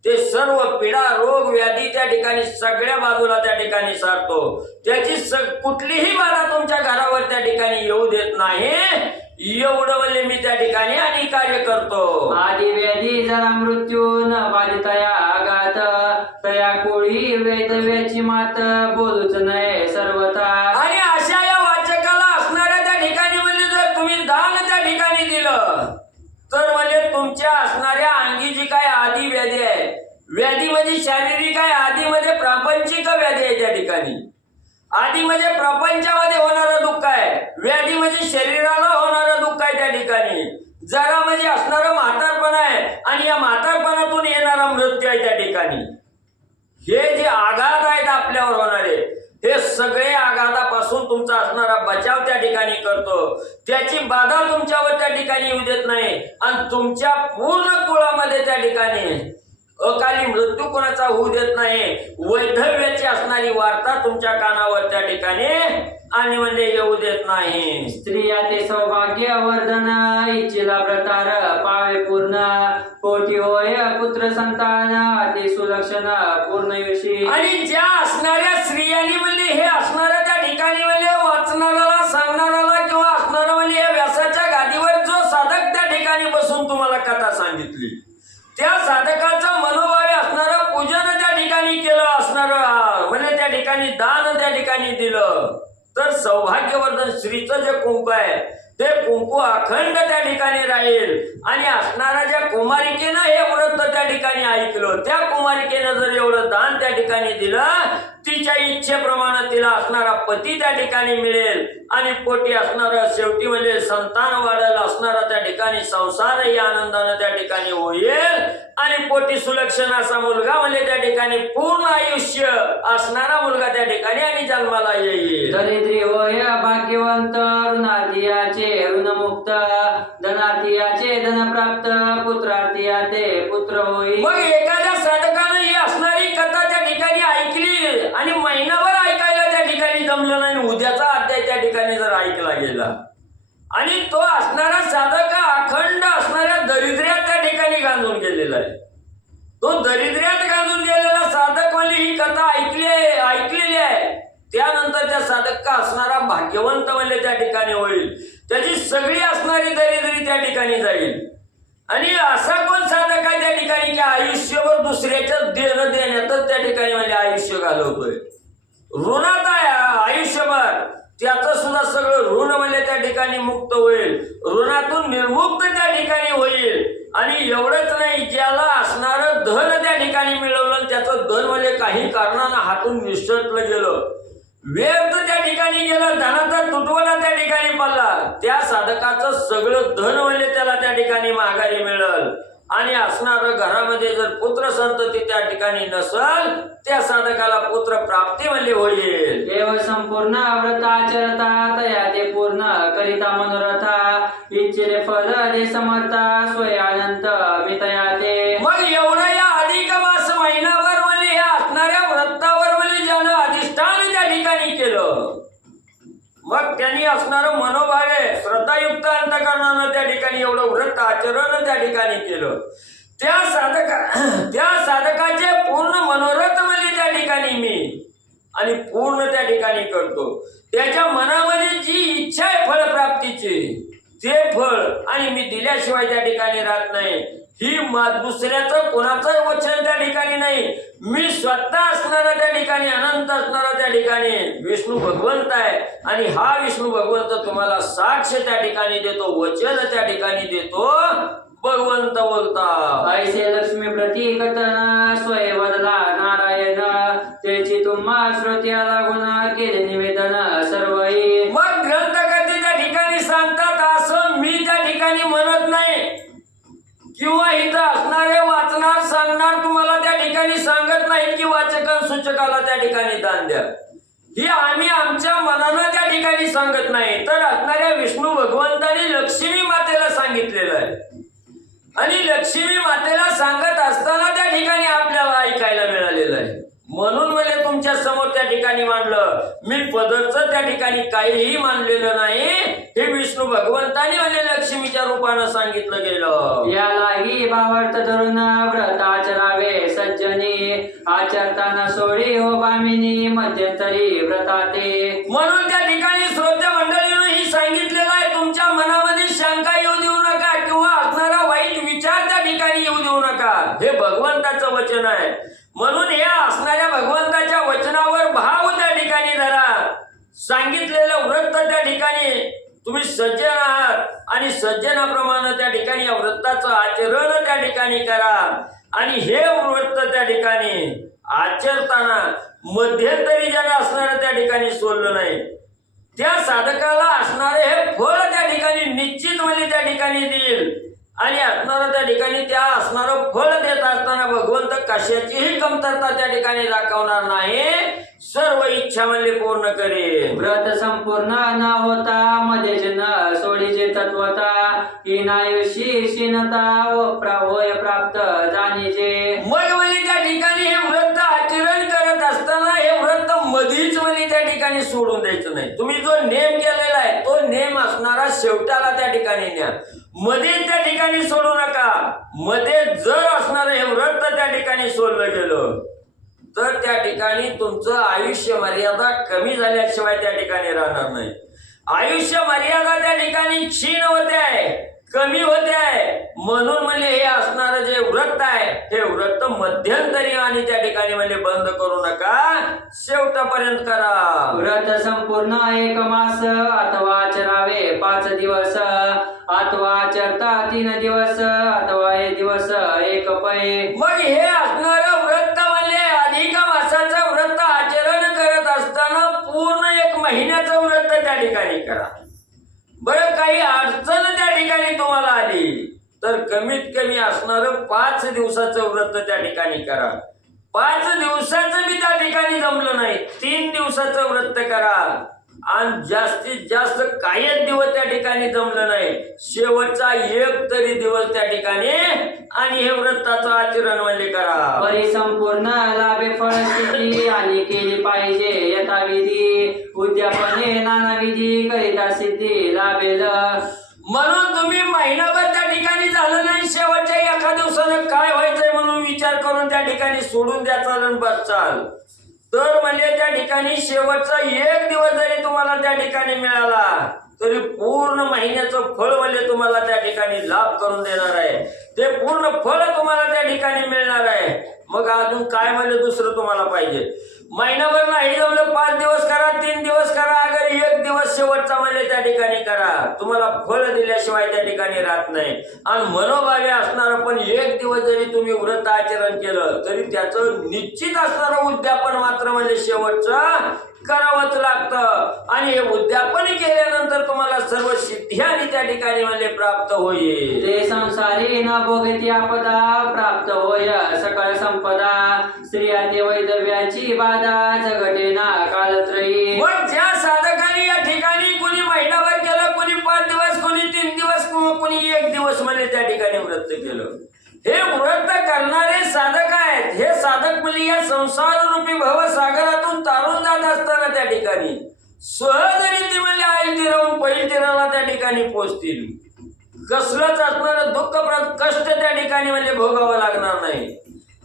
ते सर्व पीडा रोग व्याधी त्या ठिकाणी सगळ्या बाजूला त्या ठिकाणी सारतो. त्याची कुठलीही बाधा तुमच्या घरावर त्या ठिकाणी येऊ देत नाही, एवढं म्हणजे मी त्या ठिकाणी आणि कार्य करतो. आदि व्याधी जरा मृत्यू, न बाधी तया आघात. तया कोळी वेदव्याची मात, बोलूच नाही सर्वथा. आणि अशा या वाचकाला असणाऱ्या त्या ठिकाणी म्हणजे जर तुम्ही दान त्या ठिकाणी दिलं तर म्हणजे तुमच्या असणाऱ्या अंगी जी काय आदी व्याधी आहे, व्याधी म्हणजे शारीरिक आहे, आदी मध्ये प्रापंचिक व्याधी आहे त्या ठिकाणी. आदी म्हणजे प्रपंचामध्ये होणारं दुःख आहे, व्याधी म्हणजे शरीराला होणारं दुःख आहे त्या ठिकाणी. जरा म्हणजे असणारं म्हातारपण आहे आणि या म्हातारपणातून येणारा मृत्यू आहे त्या ठिकाणी. हे जे आघात आहेत आपल्यावर होणारे, हे सगळे आघातापासून तुमचा असणारा बचाव त्या ठिकाणी करतो. त्याची बाधा तुमच्यावर त्या ठिकाणी येऊ देत नाही आणि तुमच्या पूर्ण कुळामध्ये त्या ठिकाणी अकाली मृत्यू कोणाचा होऊ देत नाही. वैधव्याची असणारी वार्ता तुमच्या कानावर त्या ठिकाणी आणि म्हणजे येऊ देत नाही. स्त्रिया ते सौभाग्य वर्धन, इच्छिला प्रतार पावे पूर्ण. कोटी होय पुत्र संतान, ते सुलक्षण पूर्ण यशी. आणि ज्या असणाऱ्या स्त्रियांनी म्हणजे हे असणाऱ्या त्या ठिकाणी म्हणजे वाचणाऱ्याला सांगणाऱ्याला किंवा असणारा म्हणजे या व्यासाच्या गादीवर जो साधक त्या ठिकाणी बसून तुम्हाला कथा सांगितली, त्या साधकाचं मनोभावे असणारं पूजन त्या ठिकाणी केलं, असणारं म्हणजे त्या ठिकाणी दान त्या ठिकाणी दिलं, तर सौभाग्यवर्धन श्रीचं जे कुंक आहे ते कुंकू अखंड त्या ठिकाणी राहील. आणि असणाऱ्या ज्या कुमारिकेनं हे व्रत त्या ठिकाणी ऐकलं, त्या कुमारिकेनं जर एवढं दान त्या ठिकाणी दिलं, तिच्या इच्छेप्रमाणे तिला असणारा पती त्या ठिकाणी मिळेल. आणि पोटी असणारा शेवटी म्हणजे संतान वाढेल, असणारा त्या ठिकाणी संसारही आनंदानं त्या ठिकाणी होईल. आणि पोटी सुलक्षण असा मुलगा म्हणजे त्या ठिकाणी पूर्ण आयुष्य असणारा मुलगा त्या ठिकाणी आणि जन्माला येईल. दरिद्री होय भाग्यवंत, ऋणार्थीयाचे ऋणमुक्त, धनार्थीयाचे धनप्राप्त, पुत्रार्थीयाचे पुत्र होईल. मग एखाद्या साधकानं ही असणारी कथा त्या ठिकाणी ऐकली आणि महिनाभर ऐकायला त्या ठिकाणी जमलं नाही, उद्याचा अध्याय त्या ठिकाणी जर ऐकला गेला आणि तो असणारा साधक अखंड असणाऱ्या दरिद्र्यात त्या ठिकाणी गांजून गेलेला आहे. तो दरिद्र्यात गांजून गेलेला साधक म्हणजे ही कथा ऐकलेली आहे. त्यानंतर त्या साधक का असणारा भाग्यवंत म्हणजे त्या ठिकाणी होईल. त्याची सगळी असणारी दरिद्री त्या ठिकाणी जाईल. आणि असा कोण साधक आहे त्या ठिकाणी की आयुष्यभर दुसऱ्याच्या देणं देण्यातच त्या ठिकाणी म्हणजे आयुष्य घालवतोय, ऋणात आहे आयुष्यभर. त्याचं सुद्धा सगळं ऋण म्हणजे त्या ठिकाणी मुक्त होईल, ऋणातून निर्मुक्त त्या ठिकाणी होईल. आणि एवढंच नाही, ज्याला असणारं धन त्या ठिकाणी मिळवलं, त्याचं धन म्हणजे काही कारणानं हातून निसटलं गेलं, व्यर्थ त्या ठिकाणी गेलं, धनाचा तुटवडा त्या ठिकाणी पडला, त्या साधकाचं सगळं धन म्हणजे त्याला त्या ठिकाणी माघारी मिळेल. आणि असणारं घरामध्ये जर पुत्र संतती त्या ठिकाणी नसल, त्या साधकाला पुत्र प्राप्ती म्हणजे होईल. देव संपूर्ण व्रताचरता, तया ते पूर्ण करिता मनोरथा, इच्छिले फल दे समर्था, स्वय अनंत मितया ते. मग एवढं या अधिक मास महिनाभर म्हणजे या असणाऱ्या व्रतावर म्हणजे ज्यानं अधिष्ठान त्या ठिकाणी केलं, मग त्यांनी असणारं मनोभाव आहे श्रद्धायुक्त अंतकरणानं त्या ठिकाणी एवढं व्रत आचरण त्या ठिकाणी केलं, त्या साधकाचे पूर्ण मनोरथ म्हणजे त्या ठिकाणी मी आणि पूर्ण त्या ठिकाणी करतो. त्याच्या मनामध्ये जी इच्छा आहे फळप्राप्तीची, ते फळ आणि मी दिल्याशिवाय त्या ठिकाणी राहत नाही. ही दुसऱ्याचं कोणाचं वचन त्या ठिकाणी नाही, मी स्वतः असणारा त्या ठिकाणी अनंत असणारा त्या ठिकाणी विष्णू भगवंत आहे. आणि हा विष्णू भगवंत तुम्हाला साक्ष त्या ठिकाणी देतो, वचन त्या ठिकाणी देतो. भगवंत बोलता ऐसे लक्ष्मी प्रतीकतन, स्वय बदला नारायण, त्याची तुम्हा श्रोत्या लागून केले निवेदन सर्वही. मग ग्रंथकर्ते त्या ठिकाणी सांगतात, असं मी त्या ठिकाणी म्हणत नाही किंवा इथं असणारे वाचणार सांगणार तुम्हाला त्या ठिकाणी सांगत नाहीत की वाचकां सूचकाला त्या ठिकाणी दान द्या. ही आम्ही आमच्या मनानं त्या ठिकाणी सांगत नाही, तर असणाऱ्या विष्णू भगवंतांनी लक्ष्मी मातेला सांगितलेलं आहे. आणि लक्ष्मी मातेला सांगत असताना त्या ठिकाणी आपल्याला ऐकायला मिळालेलं आहे. म्हणून मला तुमच्या समोर त्या ठिकाणी मांडलं. मी पदरचं त्या ठिकाणी काहीही मानलेलं नाही, हे विष्णू भगवंतानी म्हणजे लक्ष्मीच्या रूपानं सांगितलं गेलं. यालाही भावार्थ धरून व्रत आचरावे सज्जनी, आचरताना सोडी हो बामिनी, मध्यंतरी व्रताते. म्हणून त्या ठिकाणी श्रोते मंडळीनं ही सांगितलेलं आहे, तुमच्या मनामध्ये शंका येऊ देऊ नका किंवा असणारा वाईट विचार त्या ठिकाणी येऊ देऊ नका. हे भगवंताचं वचन आहे. म्हणून या असणाऱ्या भगवंताच्या वचनावर भाव त्या ठिकाणी धरा. सांगितलेलं व्रत त्या ठिकाणी तुम्ही सज्जन आहात आणि सज्जनाप्रमाणे त्या ठिकाणी या व्रताचं आचरण त्या ठिकाणी करा. आणि हे व्रत त्या ठिकाणी आचरताना मध्यंतरी ज्याला असणारं त्या ठिकाणी सोडलं नाही, त्या साधकाला असणारे हे फळ त्या ठिकाणी निश्चित म्हणजे त्या ठिकाणी देईल. आणि असणारं त्या ठिकाणी त्या असणारं फळ देत असताना भगवंत कशाचीही कमतरता त्या ठिकाणी दाखवणार नाही, सर्व इच्छा म्हणजे पूर्ण करेल. व्रत संपूर्ण न होता मध्येच न सोडीचे तत्वता, ही नायुषी क्षीणता होय प्राप्त जाणीचे. मग म्हणजे त्या ठिकाणी हे व्रत आचरण करत असताना हे व्रत मधीच म्हणजे त्या ठिकाणी सोडून द्यायचं नाही. तुम्ही जो नेम केलेला आहे तो नेम असणारा शेवटाला त्या ठिकाणी न्या, मध्ये त्या ठिकाणी सोडू नका. मध्ये जर असणारं हे व्रत त्या ठिकाणी सोडलं गेलं तर त्या ठिकाणी तुमचं आयुष्य मर्यादा कमी झाल्याशिवाय त्या ठिकाणी राहणार नाही. आयुष्य मर्यादा त्या ठिकाणी क्षीण होते आहे. कमी होते आहे. म्हणून म्हणजे हे असणारं जे व्रत आहे हे व्रत मध्यंतरी आणि त्या ठिकाणी म्हणजे बंद करू नका, शेवटापर्यंत करा. व्रत संपूर्ण 1 मास अथवा आचरावे 5 दिवस अथवा आचरता 3 दिवस अथवा 1 दिवस 1 पै. मग हे असणारं व्रत म्हणजे अधिक मासाचं व्रत आचरण करत असताना पूर्ण 1 महिन्याचं व्रत त्या ठिकाणी करा. बरं काही अडचण त्या ठिकाणी तुम्हाला आली तर कमीत कमी असणारं 5 दिवसाचं व्रत त्या ठिकाणी करा. 5 दिवसाचं बी त्या ठिकाणी जमलं नाही 3 दिवसाचं व्रत करा. आणि जास्तीत जास्त काहीच दिवस त्या ठिकाणी जमलं नाही, शेवटचा 1 तरी दिवस त्या ठिकाणी आणि हे व्रताचं आचरण म्हणजे करा. परिसंपूर्ण लाभे फळसिद्धी आणि केली पाहिजे यथाविधी. उद्यापने नानाविधी करिता सिद्धी लाभेल. म्हणून तुम्ही महिनाभर त्या ठिकाणी झालं नाही, शेवटच्या 1 दिवसानं काय व्हायचंय म्हणून विचार करून त्या ठिकाणी सोडून द्या चाल बसाल तर म्हणजे त्या ठिकाणी शेवटचा 1 दिवस जरी तुम्हाला त्या ठिकाणी मिळाला तरी पूर्ण महिन्याचं फळ म्हणजे तुम्हाला त्या ठिकाणी लाभ करून देणार आहे. ते पूर्ण फळ तुम्हाला त्या ठिकाणी मिळणार आहे. मग अजून काय म्हणजे दुसरं तुम्हाला पाहिजे? महिनाभर नाही जमलं 5 दिवस करा, 3 दिवस करा, अगर 1 दिवस शेवटचा म्हणजे त्या ठिकाणी करा. तुम्हाला फळ दिल्याशिवाय त्या ठिकाणी राहत नाही. आणि मनोभावे असणारं पण 1 दिवस जरी तुम्ही व्रत आचरण केलं तरी त्याचं निश्चित असणारं उद्यापन मात्र म्हणजे शेवटचं करावंच लागतं. आणि हे उद्यापन केल्यानंतर तुम्हाला सर्व सिद्धी आणि त्या ठिकाणी म्हणजे प्राप्त होईल. ते संसारी न भोगती आपदा प्राप्त होय सकळ संपदा. स्त्रिया ते वैधव्याची बाधा जगटे ना कालत्रयी. मग ज्या साधकांनी या ठिकाणी कुणी महिनाभर केलं, कुणी 5 दिवस, कुणी 3 दिवस, कुणी 1 दिवस म्हणजे त्या ठिकाणी व्रत केलं, हे व्रत करणारे साधक आहेत. हे साधक म्हणजे या संसार रूपी भवसागरातून तारून जात असताना त्या ठिकाणी सहज रीती म्हणजे आईल तीरावून पैल तीराला त्या ठिकाणी पोहोचतील. कसलंच असणारं दुःख कष्ट त्या ठिकाणी म्हणजे भोगावं लागणार नाही.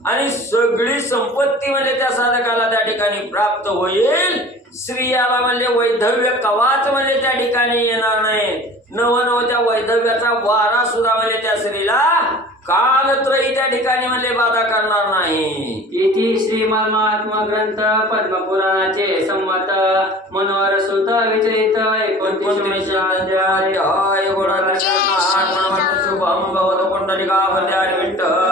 आणि सगळी संपत्ती म्हणजे त्या साधकाला त्या ठिकाणी प्राप्त होईल. स्त्रियाला म्हणजे वैधव्य कवाच म्हणजे त्या ठिकाणी येणार नाही. नव त्या वैधव्याचा वारा सुद्धा म्हणजे त्या स्त्रीला कालत्रयी त्या ठिकाणी म्हणजे बाधा करणार नाही. इति श्रीमद महात्मा ग्रंथ पद्मपुराणाचे संमत मनोहर सुत विचरित 29 अध्याय. शुभम भवतो कुंडलिका विठ्ठल.